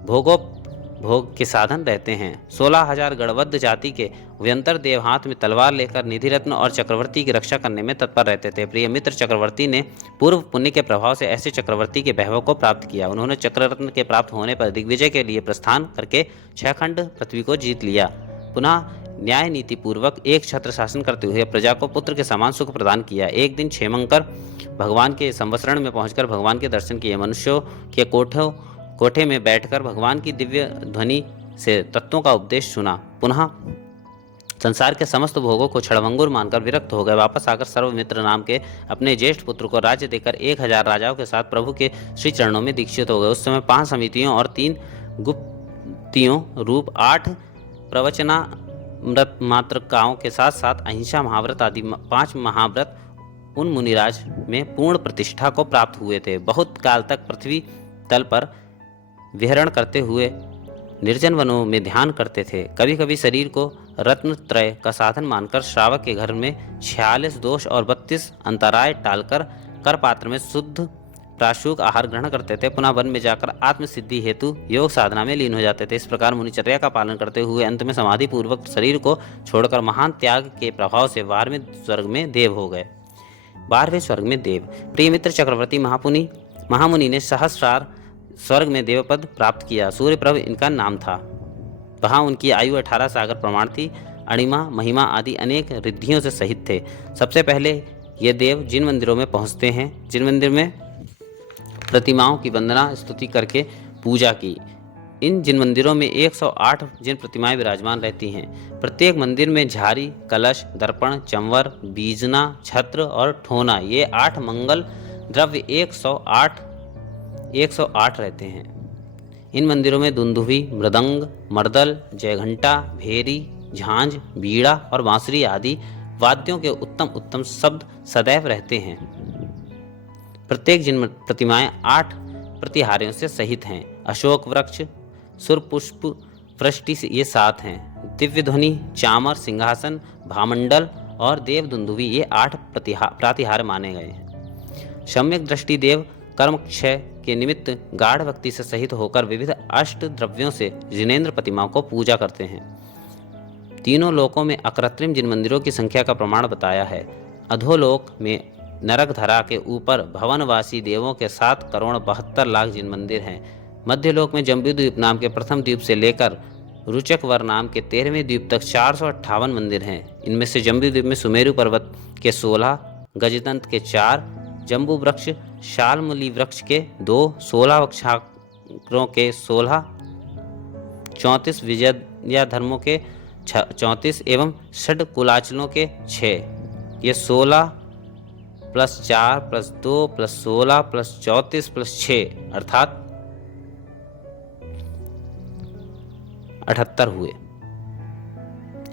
भोग के साधन रहते हैं। 16,000 गणबद्ध जाति के व्यंतर देव हाथ में तलवार लेकर निधि रत्न और चक्रवर्ती की रक्षा करने में तत्पर रहते थे। प्रिय मित्र, चक्रवर्ती ने पूर्व पुण्य के प्रभाव से ऐसे चक्रवर्ती के वैभव को प्राप्त किया। उन्होंने चक्र रत्न के प्राप्त होने पर दिग्विजय के लिए प्रस्थान करके 6 खंड पृथ्वी को जीत लिया। पुनः न्याय नीति पूर्वक एक छत्र शासन करते हुए प्रजा को पुत्र के समान सुख प्रदान किया। एक दिन क्षेमंकर भगवान के संवत्सरण में पहुंचकर भगवान के दर्शन किए। मनुष्यों के कोठे में बैठकर भगवान की दिव्य ध्वनि से तत्वों का उपदेश सुना। पुनः संसार के समस्त भोगों को क्षणभंगुर मानकर विरक्त हो गए। वापस आकर सर्वमित्र नाम के अपने ज्येष्ठ पुत्र को राज्य देकर 1000 राजाओं के साथ प्रभु के श्री चरणों में दीक्षित हो गए। उस समय 5 समितियों और 3 गुप्तियों रूप 8 प्रवचनामृत मात्रकाओं के साथ साथ अहिंसा महाव्रत आदि 5 महाव्रत उन मुनिराज में पूर्ण प्रतिष्ठा को प्राप्त हुए थे। बहुत काल तक पृथ्वी तल पर विहरण करते हुए निर्जन वनों में ध्यान करते थे। कभी कभी शरीर को रत्न त्रय का साधन मानकर श्रावक के घर में 46 दोष और 32 अंतराय टालकर कर पात्र में शुद्ध प्राशुक आहार ग्रहण करते थे। पुनः वन में जाकर आत्मसिद्धि हेतु योग साधना में लीन हो जाते थे। इस प्रकार मुनिचर्या का पालन करते हुए अंत में समाधि पूर्वक शरीर को छोड़कर महान त्याग के प्रभाव से 12वें स्वर्ग में देव हो गए। 12वें स्वर्ग में देव। प्रिय मित्र, चक्रवर्ती महामुनि ने सहस्रार स्वर्ग में देवपद प्राप्त किया। सूर्यप्रभ इनका नाम था। वहाँ उनकी आयु 18 सागर प्रमाण थी। अणिमा, महिमा आदि अनेक रिद्धियों से सहित थे। सबसे पहले ये देव जिन मंदिरों में पहुँचते हैं, जिन मंदिर में प्रतिमाओं की वंदना स्तुति करके पूजा की, जिन मंदिरों में 108 जिन प्रतिमाएं विराजमान रहती हैं, प्रत्येक मंदिर में झारी, कलश, दर्पण, चंवर, बीजना, छत्र और ठोना ये 8 मंगल द्रव्य 108 रहते हैं। इन मंदिरों में दुंदुभी, मृदंग, मर्दल, जयघंटा, भेरी, झांझ, बीड़ा और बांसुरी आदि वाद्यों के उत्तम उत्तम शब्द सदैव रहते हैं। प्रत्येक जिन प्रतिमाएं 8 प्रतिहारों से सहित हैं। अशोक वृक्ष, सुरपुष्प वृष्टि से ये 7 हैं। दिव्य ध्वनि, चामर, सिंहासन, भामंडल और देव दुंदुभी ये 8 प्रातिहार माने गए हैं। सम्यक दृष्टि देव कर्म क्षय के निमित्त गाढ़ भक्ति से सहित होकर विविध अष्ट द्रव्यों से जिनेन्द्र प्रतिमाओं को पूजा करते हैं। तीनों लोकों में अकृत्रिम जिन मंदिरों की संख्या का प्रमाण बताया है। अधोलोक में नरक धरा के ऊपर भवनवासी देवों के 7,72,00,000 जिन मंदिर हैं। मध्यलोक में जम्बूद्वीप नाम के प्रथम द्वीप से लेकर रुचकवर नाम के 13वें द्वीप तक 458 मंदिर हैं। इनमें से जम्बूद्वीप में सुमेरु पर्वत के 16, गजदंत के 4, जम्बू वृक्ष, शालमली वृक्ष के 2, 16 वृक्षारों के 16, 34 विजया धर्मों के 34 एवं षड कुलाचलों के 6। ये 16 + 4 + 2 + 16 + 34 + 6 अर्थात 78 हुए।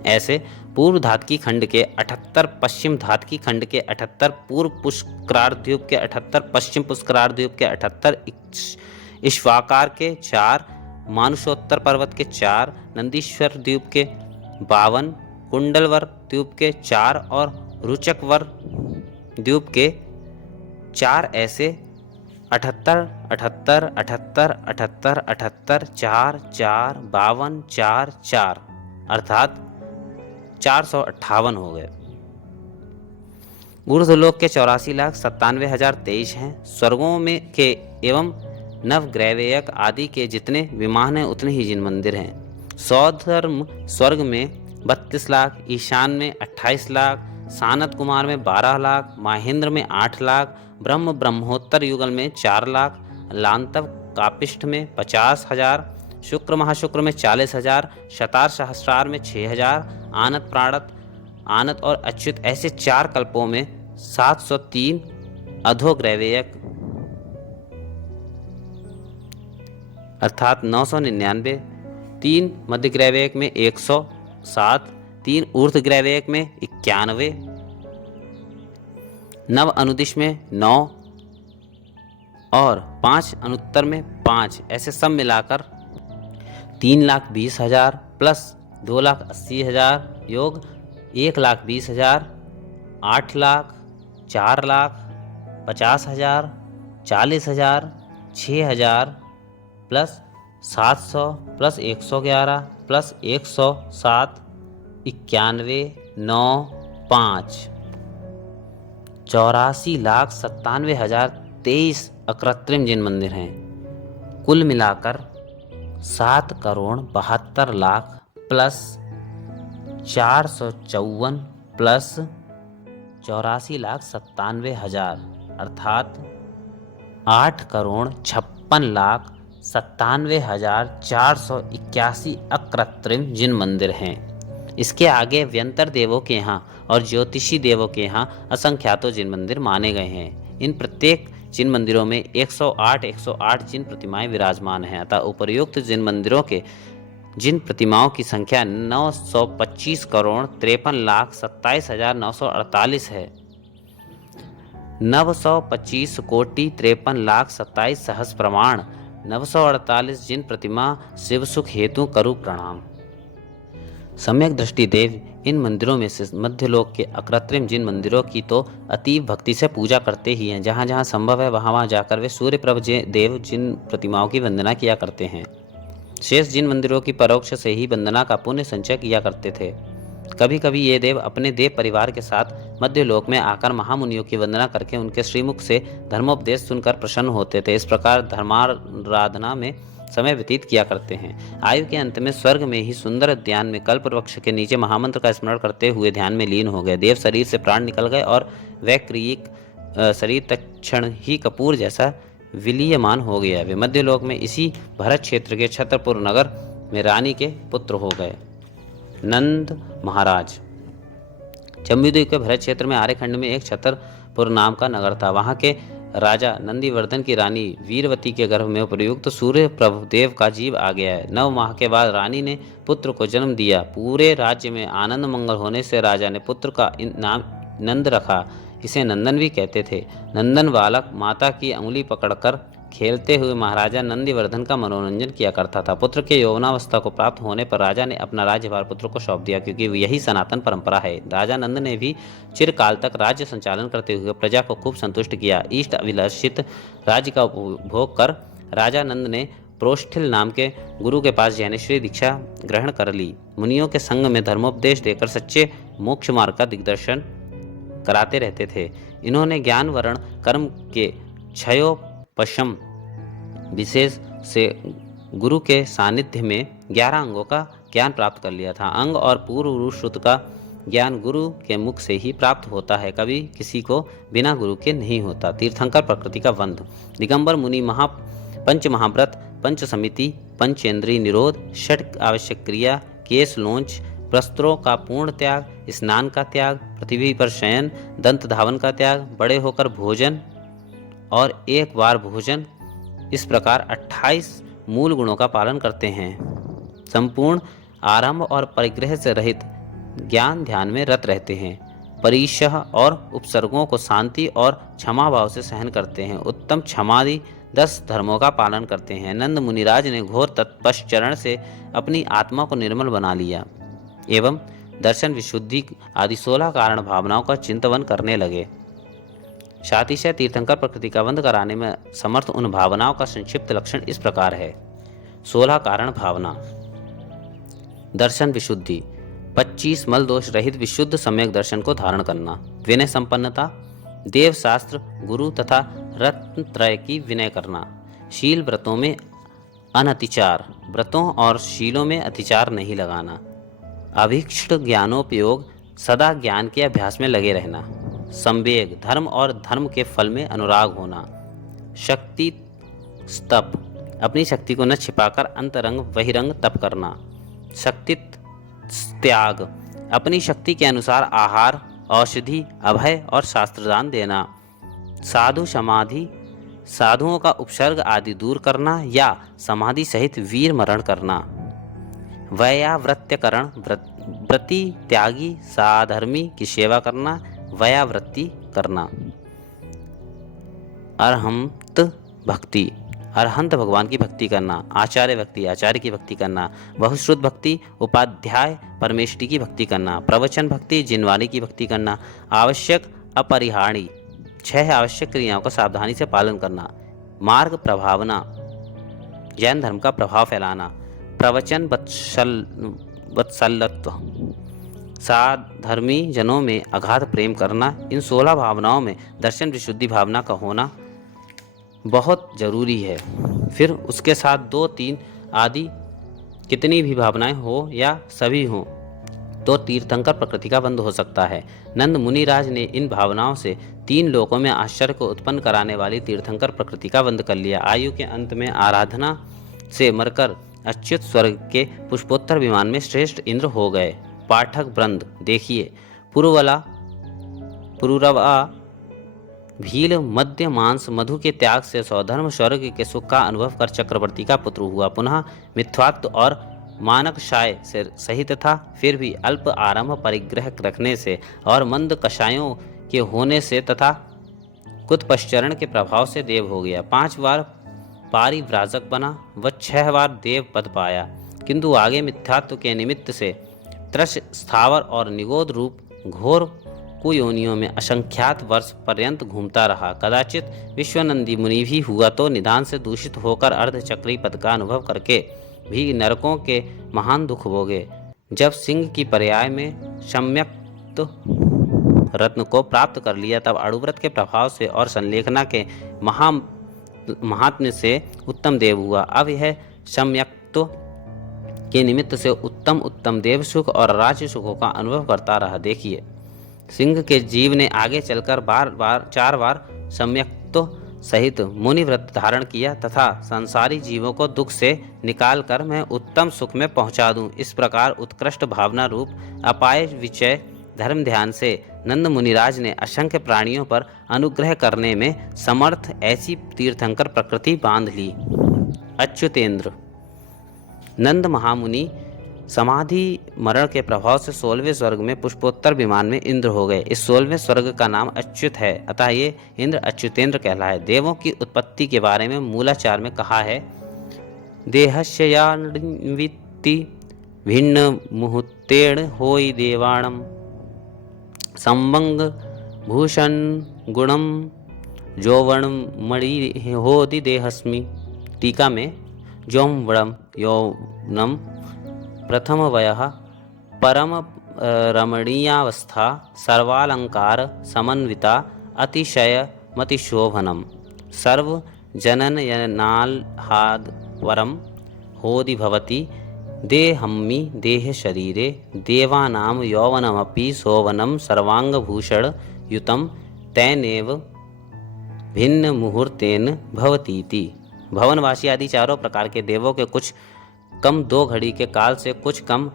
ऐसे पूर्व धातकी खंड के 78, पश्चिम धातकी खंड के 78, पूर्व पुष्करार द्वीप के 78, पश्चिम पुष्करार द्वीप के 78, इश्वाकार के 4, मानुषोत्तर पर्वत के 4, नंदीश्वर द्वीप के 52, कुंडलवर द्वीप के 4 और रुचकवर द्वीप के 4 ऐसे 78, 78, 78, 78, 78, 4, 4, 52, 4, 4 अर्थात 458 हो गए। ऊर्ध्वलोक के 84,97,023 हैं। स्वर्गों में के एवं नवग्रैवेयक आदि के जितने विमान हैं उतने ही जिन मंदिर हैं। सौधर्म स्वर्ग में 32 लाख, ईशान में 28 लाख, सानत कुमार में 12 लाख, माहेंद्र में 8 लाख, ब्रह्मोत्तर युगल में 4 लाख, लांतव कापिष्ठ में 50,000, शुक्र महाशुक्र में 40,000, शतार सहस्रार में 6,000, आनत प्राणत आनत और अच्युत ऐसे 4 कल्पों में 703 अधोग्रैवेयक अर्थात 999, 3 मध्यग्रैवेयक में 107, 3 ऊर्ध्वग्रैवेयक में 91, नव अनुदिश में 9 और 5 अनुत्तर में 5 ऐसे सब मिलाकर 3,20,000 प्लस 2,80,000 योग 1,20,000, 8 lakh, 4 lakh, 50,000, 40,000, 6,000 plus 700 plus 111 plus 107, 91, 9, 5, 84,97,023 अकृत्रिम जिन मंदिर हैं। कुल मिलाकर 7,72,00,000 प्लस 454 प्लस 84,97,000 अर्थात 8,56,97,481 अकृत्रिम जिन मंदिर हैं। इसके आगे व्यंतर देवों के यहाँ और ज्योतिषी देवों के यहाँ असंख्यातों जिन मंदिर माने गए हैं। इन प्रत्येक जिन मंदिरों में 108 जिन प्रतिमाएं विराजमान हैं। अतः उपर्युक्त जिन मंदिरों के जिन प्रतिमाओं की संख्या 925,53,27,948 है। 925,53,27,000 सहस्र प्रमाण 948 जिन प्रतिमा शिव सुख हेतु करु प्रणाम। सम्यक दृष्टि देव इन मंदिरों में से मध्यलोक के अकृत्रिम जिन मंदिरों की तो अतीव भक्ति से पूजा करते ही हैं। जहाँ जहाँ संभव है वहाँ वहाँ जाकर वे सूर्य प्रभ देव जिन प्रतिमाओं की वंदना किया करते हैं। शेष जिन मंदिरों की परोक्ष से ही वंदना का पुण्य संचय किया करते थे। कभी कभी ये देव अपने देव परिवार के साथ मध्यलोक में आकर महामुनियों की वंदना करके उनके श्रीमुख से धर्मोपदेश सुनकर प्रसन्न होते थे। इस प्रकार धर्माराधना में समय व्यतीत किया करते हैं। आयु के अंत में स्वर्ग में ही सुंदर उद्यान में कल्प वृक्ष के नीचे महामंत्र का स्मरण करते हुए ध्यान में लीन हो गए। देव शरीर से प्राण निकल गए और वैक्रियिक शरीर तत्क्षण ही कपूर जैसा विलीयमान हो गया। वे मध्यलोक में इसी भरत क्षेत्र के छत्रपुर नगर में रानी के पुत्र हो गए। नंद महाराज। जम्बूद्वीप के भरत क्षेत्र में आर्यखंड में एक छत्रपुर नाम का नगर था। वहाँ के राजा नंदीवर्धन की रानी वीरवती के गर्भ में उपयुक्त सूर्य प्रभु देव का जीव आ गया है। 9 माह के बाद रानी ने पुत्र को जन्म दिया। पूरे राज्य में आनंद मंगल होने से राजा ने पुत्र का नाम नंद रखा। इसे नंदन भी कहते थे। नंदन बालक माता की अंगुली पकड़कर खेलते हुए महाराजा नंदीवर्धन का मनोरंजन किया करता था। पुत्र के यौवनावस्था को प्राप्त होने पर राजा ने अपना राज्यभार पुत्र को सौंप दिया, क्योंकि यही सनातन परंपरा है। राजा नंद ने भी चिरकाल तक राज्य संचालन करते हुए प्रजा को खूब संतुष्ट किया। इष्ट अभिलषित राज्य का उपभोग कर राजा नंद ने प्रोष्ठिल नाम के गुरु के पास ज्ञानेश्वरी दीक्षा ग्रहण कर ली। मुनियों के संग में धर्मोपदेश देकर सच्चे मोक्ष मार्ग का दिग्दर्शन कराते रहते थे। इन्होंने ज्ञान वर्ण कर्म के क्षयोपशम विशेष से गुरु के सानिध्य में 11 अंगों का ज्ञान प्राप्त कर लिया था। अंग और पूर्व श्रुत का ज्ञान गुरु के मुख से ही प्राप्त होता है, कभी किसी को बिना गुरु के नहीं होता। तीर्थंकर प्रकृति का बंध। दिगंबर मुनि पंच महाव्रत, पंच समिति, पंचेंद्रीय निरोध, 6 आवश्यक क्रिया, केश लोंच, वस्त्रों का पूर्ण त्याग, स्नान का त्याग, पृथ्वी पर शयन, दंत धावन का त्याग, बड़े होकर भोजन और एक बार भोजन, इस प्रकार 28 मूल गुणों का पालन करते हैं। संपूर्ण आरंभ और परिग्रह से रहित ज्ञान ध्यान में रत रहते हैं। परिशह और उपसर्गों को शांति और क्षमा भाव से सहन करते हैं। उत्तम क्षमादि 10 धर्मों का पालन करते हैं। नंद मुनिराज ने घोर तपश्चरण से अपनी आत्मा को निर्मल बना लिया एवं दर्शन विशुद्धि आदि 16 कारण भावनाओं का चिंतन करने लगे। सातिशय तीर्थंकर प्रकृति का बंध कराने में समर्थ उन भावनाओं का संक्षिप्त लक्षण इस प्रकार है। 16 कारण भावना। दर्शन विशुद्धि, 25 मल दोष रहित विशुद्ध सम्यक दर्शन को धारण करना। विनय संपन्नता, देव शास्त्र गुरु तथा रत्न त्रय की विनय करना। शील व्रतों में अनतिचार, व्रतों और शीलों में अतिचार नहीं लगाना। अभीष्ट ज्ञानोपयोग, सदा ज्ञान के अभ्यास में लगे रहना। संवेग, धर्म और धर्म के फल में अनुराग होना। शक्ति तप, अपनी शक्ति को न छिपाकर अंतरंग बहिरंग तप करना। शक्ति त्याग, अपनी शक्ति के अनुसार आहार, औषधि, अभय और शास्त्रदान देना। साधु समाधि, साधुओं का उपसर्ग आदि दूर करना या समाधि सहित वीर मरण करना। वयावृत्यकरण, व्रति त्यागी साधर्मी की सेवा करना, वयावृत्ति करना। अरहंत भक्ति, अरहंत भगवान की भक्ति करना। आचार्य भक्ति, आचार्य की भक्ति करना। बहुश्रुत भक्ति, उपाध्याय परमेष्टि की भक्ति करना। प्रवचन भक्ति, जिनवाणी की भक्ति करना। आवश्यक अपरिहार्य, 6 आवश्यक क्रियाओं का सावधानी से पालन करना। मार्ग प्रभावना, जैन धर्म का प्रभाव फैलाना। प्रवचन वत्सलत्व, साधर्मी जनों में अगाध प्रेम करना। इन 16 भावनाओं में दर्शन विशुद्धि भावना का होना बहुत जरूरी है। फिर उसके साथ 2, 3 आदि कितनी भी भावनाएं हो या सभी हो तो तीर्थंकर प्रकृति का बंध हो सकता है। नंद मुनिराज ने इन भावनाओं से 3 लोकों में आश्चर्य को उत्पन्न कराने वाली तीर्थंकर प्रकृति का बंध कर लिया। आयु के अंत में आराधना से मरकर अच्युत स्वर्ग के पुष्पोत्तर विमान में श्रेष्ठ इंद्र हो गए। पाठक वृंद देखिए, पुरुरवा भील मध्य मांस मधु के त्याग से स्वधर्म स्वर्ग के सुख का अनुभव कर चक्रवर्ती का पुत्र हुआ। पुनः मिथ्वात्व और मानक शाय से सहित था, फिर भी अल्प आरंभ परिग्रह रखने से और मंद कषायों के होने से तथा कुतपश्चरण के प्रभाव से देव हो गया। 5 बार पारिव्राजक बना व 6 बार देव पद पाया, किंतु आगे मिथ्यात्व के निमित्त से त्रश स्थावर और निगोद रूप घोर कुयोनियों में असंख्यात वर्ष पर्यंत घूमता रहा। कदाचित विश्वनंदी मुनि भी हुआ तो निदान से दूषित होकर अर्धचक्री पद का अनुभव करके भी नरकों के महान दुख भोगे। जब सिंह की पर्याय में सम्यक रत्न को प्राप्त कर लिया, तब अणुव्रत के प्रभाव से और संलेखना के महात्म्य से उत्तम देव हुआ। अब यह सम्यक्त्व के निमित्त से उत्तम देव सुख और राज्य सुखों का अनुभव करता रहा। देखिए, सिंह के जीव ने आगे चलकर 4 बार सम्यक्त्व सहित मुनि व्रत धारण किया तथा संसारी जीवों को दुख से निकालकर मैं उत्तम सुख में पहुंचा दूं। इस प्रकार उत्कृष्ट भावना रूप अपाय विचय धर्म ध्यान से नंद मुनिराज ने असंख्य प्राणियों पर अनुग्रह करने में समर्थ ऐसी तीर्थंकर प्रकृति बांध ली। अच्युतेंद्र, नंद महामुनि समाधि मरण के प्रभाव से 16वें स्वर्ग में पुष्पोत्तर विमान में इंद्र हो गए। इस 16वें स्वर्ग का नाम अच्युत है, अतः ये इंद्र अच्युतेंद्र कहलाए। देवों की उत्पत्ति के बारे में मूलाचार में कहा है, देहस्यान्विति भिन्न मुहूर्तेण होई देवाणम संबंग भूषण गुणम यौवनम मणि होदि देहस्मि। टीका में यौवनम यौवनम प्रथम वयः परम रमणीयावस्था सर्वालंकार समन्विता अतिशय मतिशोभनम सर्व जननयनाल्हाद वरम होदि भवति देहम्मि देह शरीरे देवानां यौवनमपि सौवनं सर्वांगभूषण युतं तैनेव भिन्न मुहूर्तेन भवतीति। भवनवासी आदि चारों प्रकार के देवों के कुछ कम 2 घड़ी के काल से, कुछ कम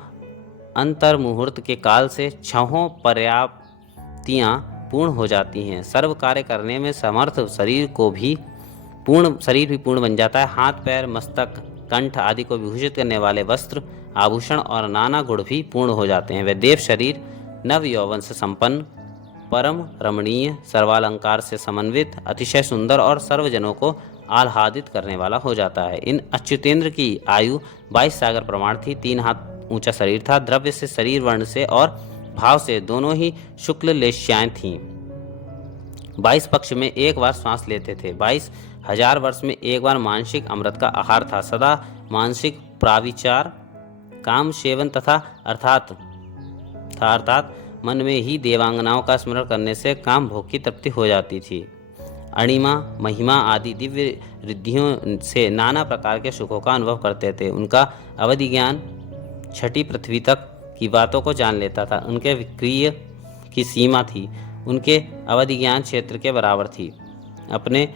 अंतर मुहूर्त के काल से 6 पर्याप्तियां पूर्ण हो जाती हैं। सर्व कार्य करने में समर्थ शरीर भी पूर्ण बन जाता है। हाथ पैर मस्तक कंठ आदि को विभूषित करने वाले वस्त्र आभूषण और नाना गुण भी पूर्ण हो जाते हैं। वे देव शरीर नव यौवन से संपन्न, परम रमणीय, सर्वालंकार से समन्वित, अतिशय सुंदर और सर्वजनों को आह्लादित करने वाला हो जाता है। इन अच्युतेंद्र की आयु 22 सागर प्रमाण थी। 3 हाथ ऊंचा शरीर था। द्रव्य से, शरीर वर्ण से और भाव से दोनों ही शुक्ल लेश्याएं थीं। 22 पक्ष में एक बार श्वास लेते थे। 22,000 वर्ष में एक बार मानसिक अमृत का आहार था। सदा मानसिक प्राविचार, काम सेवन तथा अर्थात मन में ही देवांगनाओं का स्मरण करने से काम भोग की तृप्ति हो जाती थी। अणिमा, महिमा आदि दिव्य रिद्धियों से नाना प्रकार के सुखों का अनुभव करते थे। उनका अवधि ज्ञान छठी पृथ्वी तक की बातों को जान लेता था। उनके विक्रिय की सीमा थी, उनके अवधि ज्ञान क्षेत्र के बराबर थी। अपने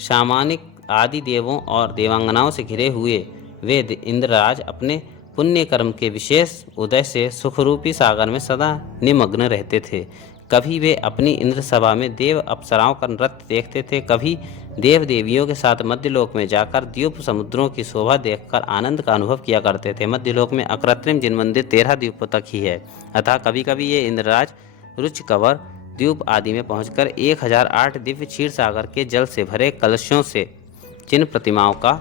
सामानिक आदि देवों और देवांगनाओं से घिरे हुए वे इंद्रराज अपने पुण्य कर्म के विशेष उदय से सुखरूपी सागर में सदा निमग्न रहते थे। कभी वे अपनी इंद्र सभा में देव अप्सराओं का नृत्य देखते थे, कभी देव देवियों के साथ मध्यलोक में जाकर द्वीप समुद्रों की शोभा देखकर आनंद का अनुभव किया करते थे। मध्यलोक में अकृत्रिम जिन मंदिर 13 द्वीपों तक ही है, अतः कभी कभी ये इंद्रराज रुचिकवर द्वीप आदि में पहुंचकर 1008 दिव्य क्षीर सागर के जल से भरे कलशों से जिन प्रतिमाओं का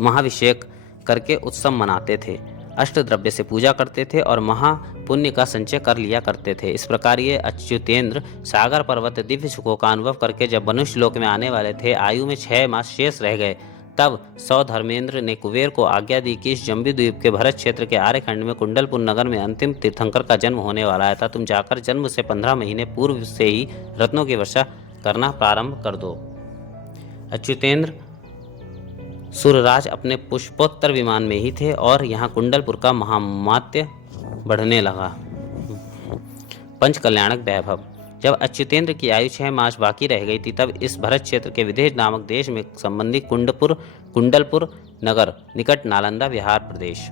महाभिषेक करके उत्सव मनाते थे, अष्टद्रव्य से पूजा करते थे और महापुण्य का संचय कर लिया करते थे। इस प्रकार ये अच्युतेंद्र सागर पर्वत दिव्य सुखों का अनुभव करके जब मनुष्य लोक में आने वाले थे, आयु में 6 मास शेष रह गए, तब सौधर्मेंद्र ने कुबेर को आज्ञा दी कि इस जम्बू द्वीप के भरत क्षेत्र के आर्यखंड में कुंडलपुर नगर में अंतिम तीर्थंकर का जन्म होने वाला है, तुम जाकर जन्म से 15 महीने पूर्व से ही रत्नों की वर्षा करना प्रारंभ कर दो। अच्युतेंद्र सूर्यराज अपने पुष्पोत्तर विमान में ही थे और यहाँ कुंडलपुर का महामात्य बढ़ने लगा। पंचकल्याणक वैभव। जब अच्युतेंद्र की आयु 6 मास बाकी रह गई थी, तब इस भरत क्षेत्र के विदेश नामक देश में संबंधी कुंडलपुर नगर निकट नालंदा बिहार प्रदेश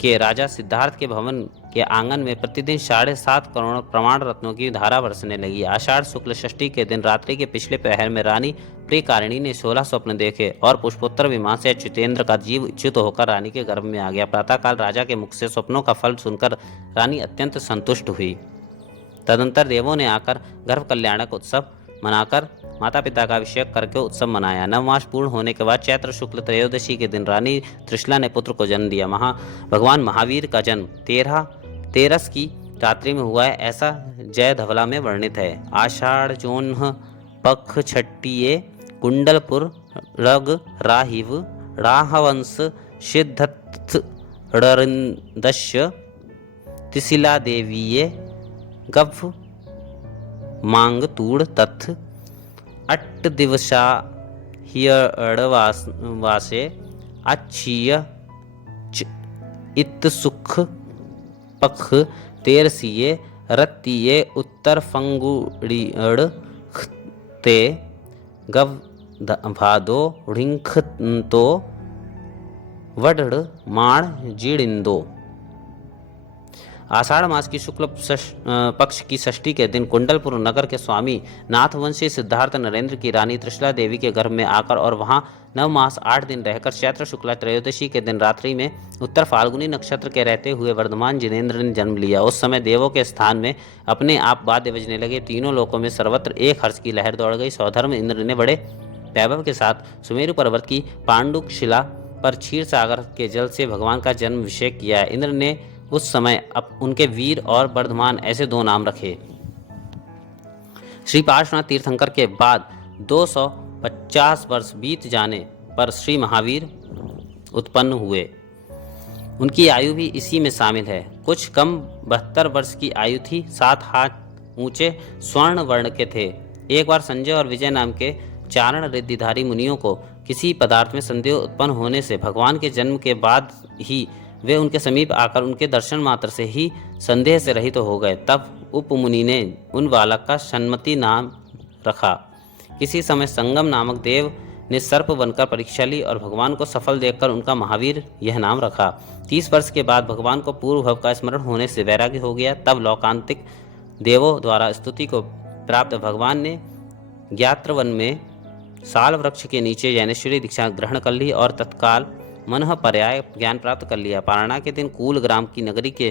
के राजा सिद्धार्थ के भवन के आंगन में प्रतिदिन 7.5 करोड़ प्रमाण रत्नों की धारा बरसने लगी। आषाढ़ शुक्ल षष्ठी के दिन रात्रि के पिछले प्रहर में रानी प्रियकारिणी ने 16 स्वप्न देखे और पुष्पोत्तर विमान से अच्युतेंद्र का जीव च्युत होकर रानी के गर्भ में आ गया। प्रातःकाल राजा के मुख से स्वप्नों का फल सुनकर रानी अत्यंत संतुष्ट हुई। तदंतर देवों ने आकर गर्भ कल्याणक उत्सव मनाकर माता पिता का अभिषेक करके उत्सव मनाया। 9 मास पूर्ण होने के बाद चैत्र शुक्ल त्रयोदशी के दिन रानी त्रिशला ने पुत्र को जन्म दिया। भगवान महावीर का जन्म तेरस की रात्रि में हुआ है, ऐसा जय धवला में वर्णित है। आषाढ़ जोन्ह पक्ष छठिये कुंडलपुर रग राहिव राहवंश सिद्धत्थ ड़रिंदस्य तिशिला देवीये गभ मांग तूड़ तथ 8 दिवसा हियड़वासे अच्छीय इत सुख पख तेरसीये रत्तीये उत्तर फंगुड़ियड़ ते गव भादो ढिंख तो वढ़ माण जीड़िंदो। आषाढ़ मास की शुक्ल पक्ष की षष्ठी के दिन कुंडलपुर नगर के स्वामी नाथवंशी सिद्धार्थ नरेंद्र की रानी त्रिशला देवी के गर्भ में आकर और वहां 9 मास 8 दिन रहकर चैत्र शुक्ला त्रयोदशी के दिन रात्रि में उत्तर फाल्गुनी नक्षत्र के रहते हुए वर्धमान जिनेन्द्र ने जन्म लिया। उस समय देवों के स्थान में अपने आप वाद्य बजने लगे। तीनों लोकों में सर्वत्र एक हर्ष की लहर दौड़ गई। सौधर्म इंद्र ने बड़े वैभव के साथ सुमेरु पर्वत की पांडुक शिला पर क्षीर सागर के जल से भगवान का जन्म अभिषेक किया है। इंद्र ने उस समय अब उनके वीर और वर्धमान ऐसे 2 नाम रखे। श्री पार्श्वनाथ तीर्थंकर के बाद 250 वर्ष बीत जाने पर श्री महावीर उत्पन्न हुए। उनकी आयु भी इसी में शामिल है। कुछ कम 72 वर्ष की आयु थी। 7 हाथ ऊंचे स्वर्ण वर्ण के थे। एक बार संजय और विजय नाम के चारण रिद्धिधारी मुनियों को किसी पदार्थ में संदेह उत्पन्न होने से भगवान के जन्म के बाद ही वे उनके समीप आकर उनके दर्शन मात्र से ही संदेह से रहित हो गए। तब उपमुनि ने उन बालक का सन्मति नाम रखा। किसी समय संगम नामक देव ने सर्प बनकर परीक्षा ली और भगवान को सफल देखकर उनका महावीर यह नाम रखा। 30 वर्ष के बाद भगवान को पूर्व भव का स्मरण होने से वैराग्य हो गया। तब लौकांतिक देवों द्वारा स्तुति को प्राप्त भगवान ने ज्ञात्रवन में साल वृक्ष के नीचे ज्ञानेश्वरी दीक्षा ग्रहण कर ली और तत्काल मनः पर्याय ज्ञान प्राप्त कर लिया। पारणा के दिन कूल ग्राम की नगरी के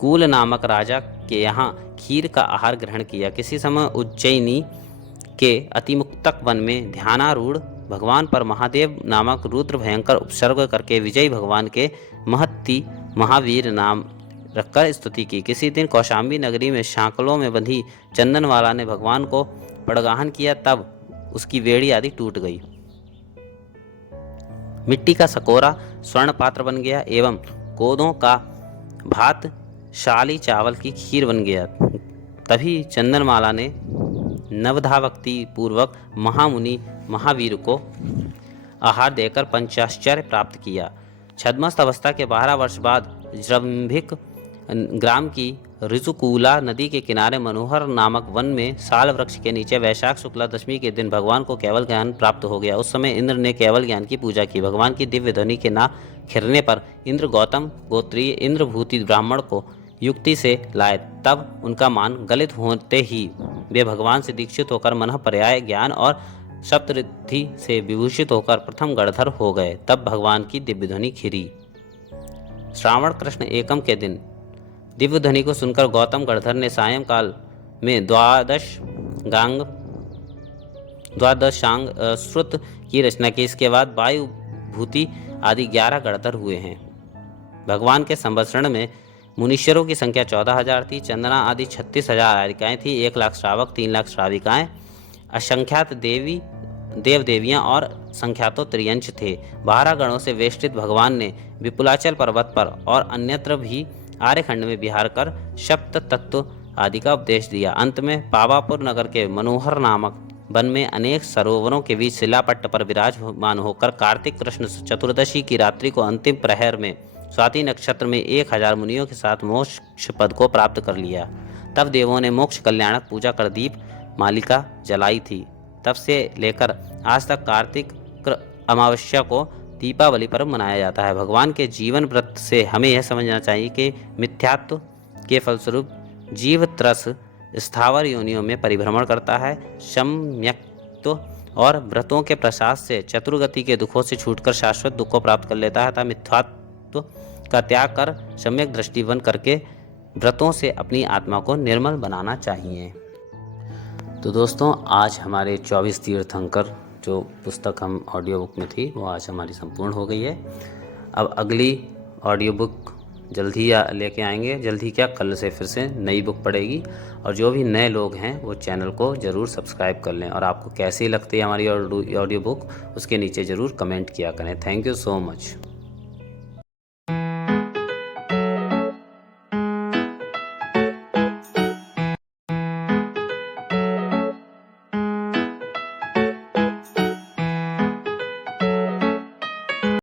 कूल नामक राजा के यहाँ खीर का आहार ग्रहण किया। किसी समय उज्जैनी के अतिमुक्तक वन में ध्यानारूढ़ भगवान पर महादेव नामक रुद्र भयंकर उपसर्ग करके विजयी भगवान के महत्ति महावीर नाम रखकर स्तुति की। किसी दिन कौशाम्बी नगरी में शांकलों में बंधी चंदनवाला ने भगवान को पड़गाहन किया, तब उसकी वेड़ी आदि टूट गई। मिट्टी का सकोरा स्वर्ण पात्र बन गया एवं कोदों का भात शाली चावल की खीर बन गया। तभी चंदनमाला ने नवधाभक्ति पूर्वक महामुनि महावीर को आहार देकर पंचाश्चर्य प्राप्त किया। छद्मस्त अवस्था के 12 वर्ष बाद जृंभिक ग्राम की ऋजुकूला नदी के किनारे मनोहर नामक वन में साल वृक्ष के नीचे वैशाख शुक्ला दशमी के दिन भगवान को केवल ज्ञान प्राप्त हो गया। उस समय इंद्र ने केवल ज्ञान की पूजा की। भगवान की दिव्य ध्वनि के ना खिरने पर इंद्र गौतम गोत्रीय इंद्रभूति ब्राह्मण को युक्ति से लाए। तब उनका मान गलित होते ही वे भगवान से दीक्षित होकर मनः पर्याय ज्ञान और सप्तऋद्धि से विभूषित होकर प्रथम गणधर हो गए। तब भगवान की दिव्य ध्वनि खिरी। श्रावण कृष्ण एकम के दिन दिव्य ध्वनि को सुनकर गौतम गणधर ने सायंकाल में द्वादशांग श्रुत की रचना की। इसके बाद वायु भूति आदि 11 गणधर हुए हैं। भगवान के संवत्सरण में मुनीश्वरों की संख्या 14,000 थी। चंदना आदि 36,000 आरिकाएँ थी। 1 लाख श्रावक, 3 लाख श्राविकाएँ, असंख्यात देव देवियाँ और संख्यातो त्रियंश थे। 12 गणों से वेष्टित भगवान ने विपुलाचल पर्वत पर और अन्यत्र भी आर्यखंड में विहार कर सप्त तत्व आदि का उपदेश दिया। अंत में पावापुर नगर के मनोहर नामक वन में अनेक सरोवरों के बीच शिलापट्ट पर विराजमान होकर कार्तिक कृष्ण चतुर्दशी की रात्रि को अंतिम प्रहर में स्वाति नक्षत्र में 1000 मुनियों के साथ मोक्ष पद को प्राप्त कर लिया। तब देवों ने मोक्ष कल्याणक पूजा कर दीप मालिका जलाई थी। तब से लेकर आज तक कार्तिक अमावस्या को दीपावली पर्व मनाया जाता है। भगवान के जीवन व्रत से हमें यह समझना चाहिए कि मिथ्यात्व के फलस्वरूप जीव त्रस स्थावर योनियों में परिभ्रमण करता है। सम्यक्त्व और व्रतों के प्रसाद से चतुर्गति के दुखों से छूटकर शाश्वत दुख को प्राप्त कर लेता है। अतः मिथ्यात्व का त्याग कर सम्यक दृष्टिवन करके व्रतों से अपनी आत्मा को निर्मल बनाना चाहिए। तो दोस्तों, आज हमारे 24 तीर्थंकर जो पुस्तक हम ऑडियो बुक में थी वो आज हमारी संपूर्ण हो गई है। अब अगली ऑडियो बुक जल्द ही लेके आएंगे। जल्द ही क्या, कल से फिर से नई बुक पड़ेगी। और जो भी नए लोग हैं वो चैनल को ज़रूर सब्सक्राइब कर लें। और आपको कैसी लगती है हमारी ऑडियो बुक उसके नीचे ज़रूर कमेंट किया करें। Thank you so much.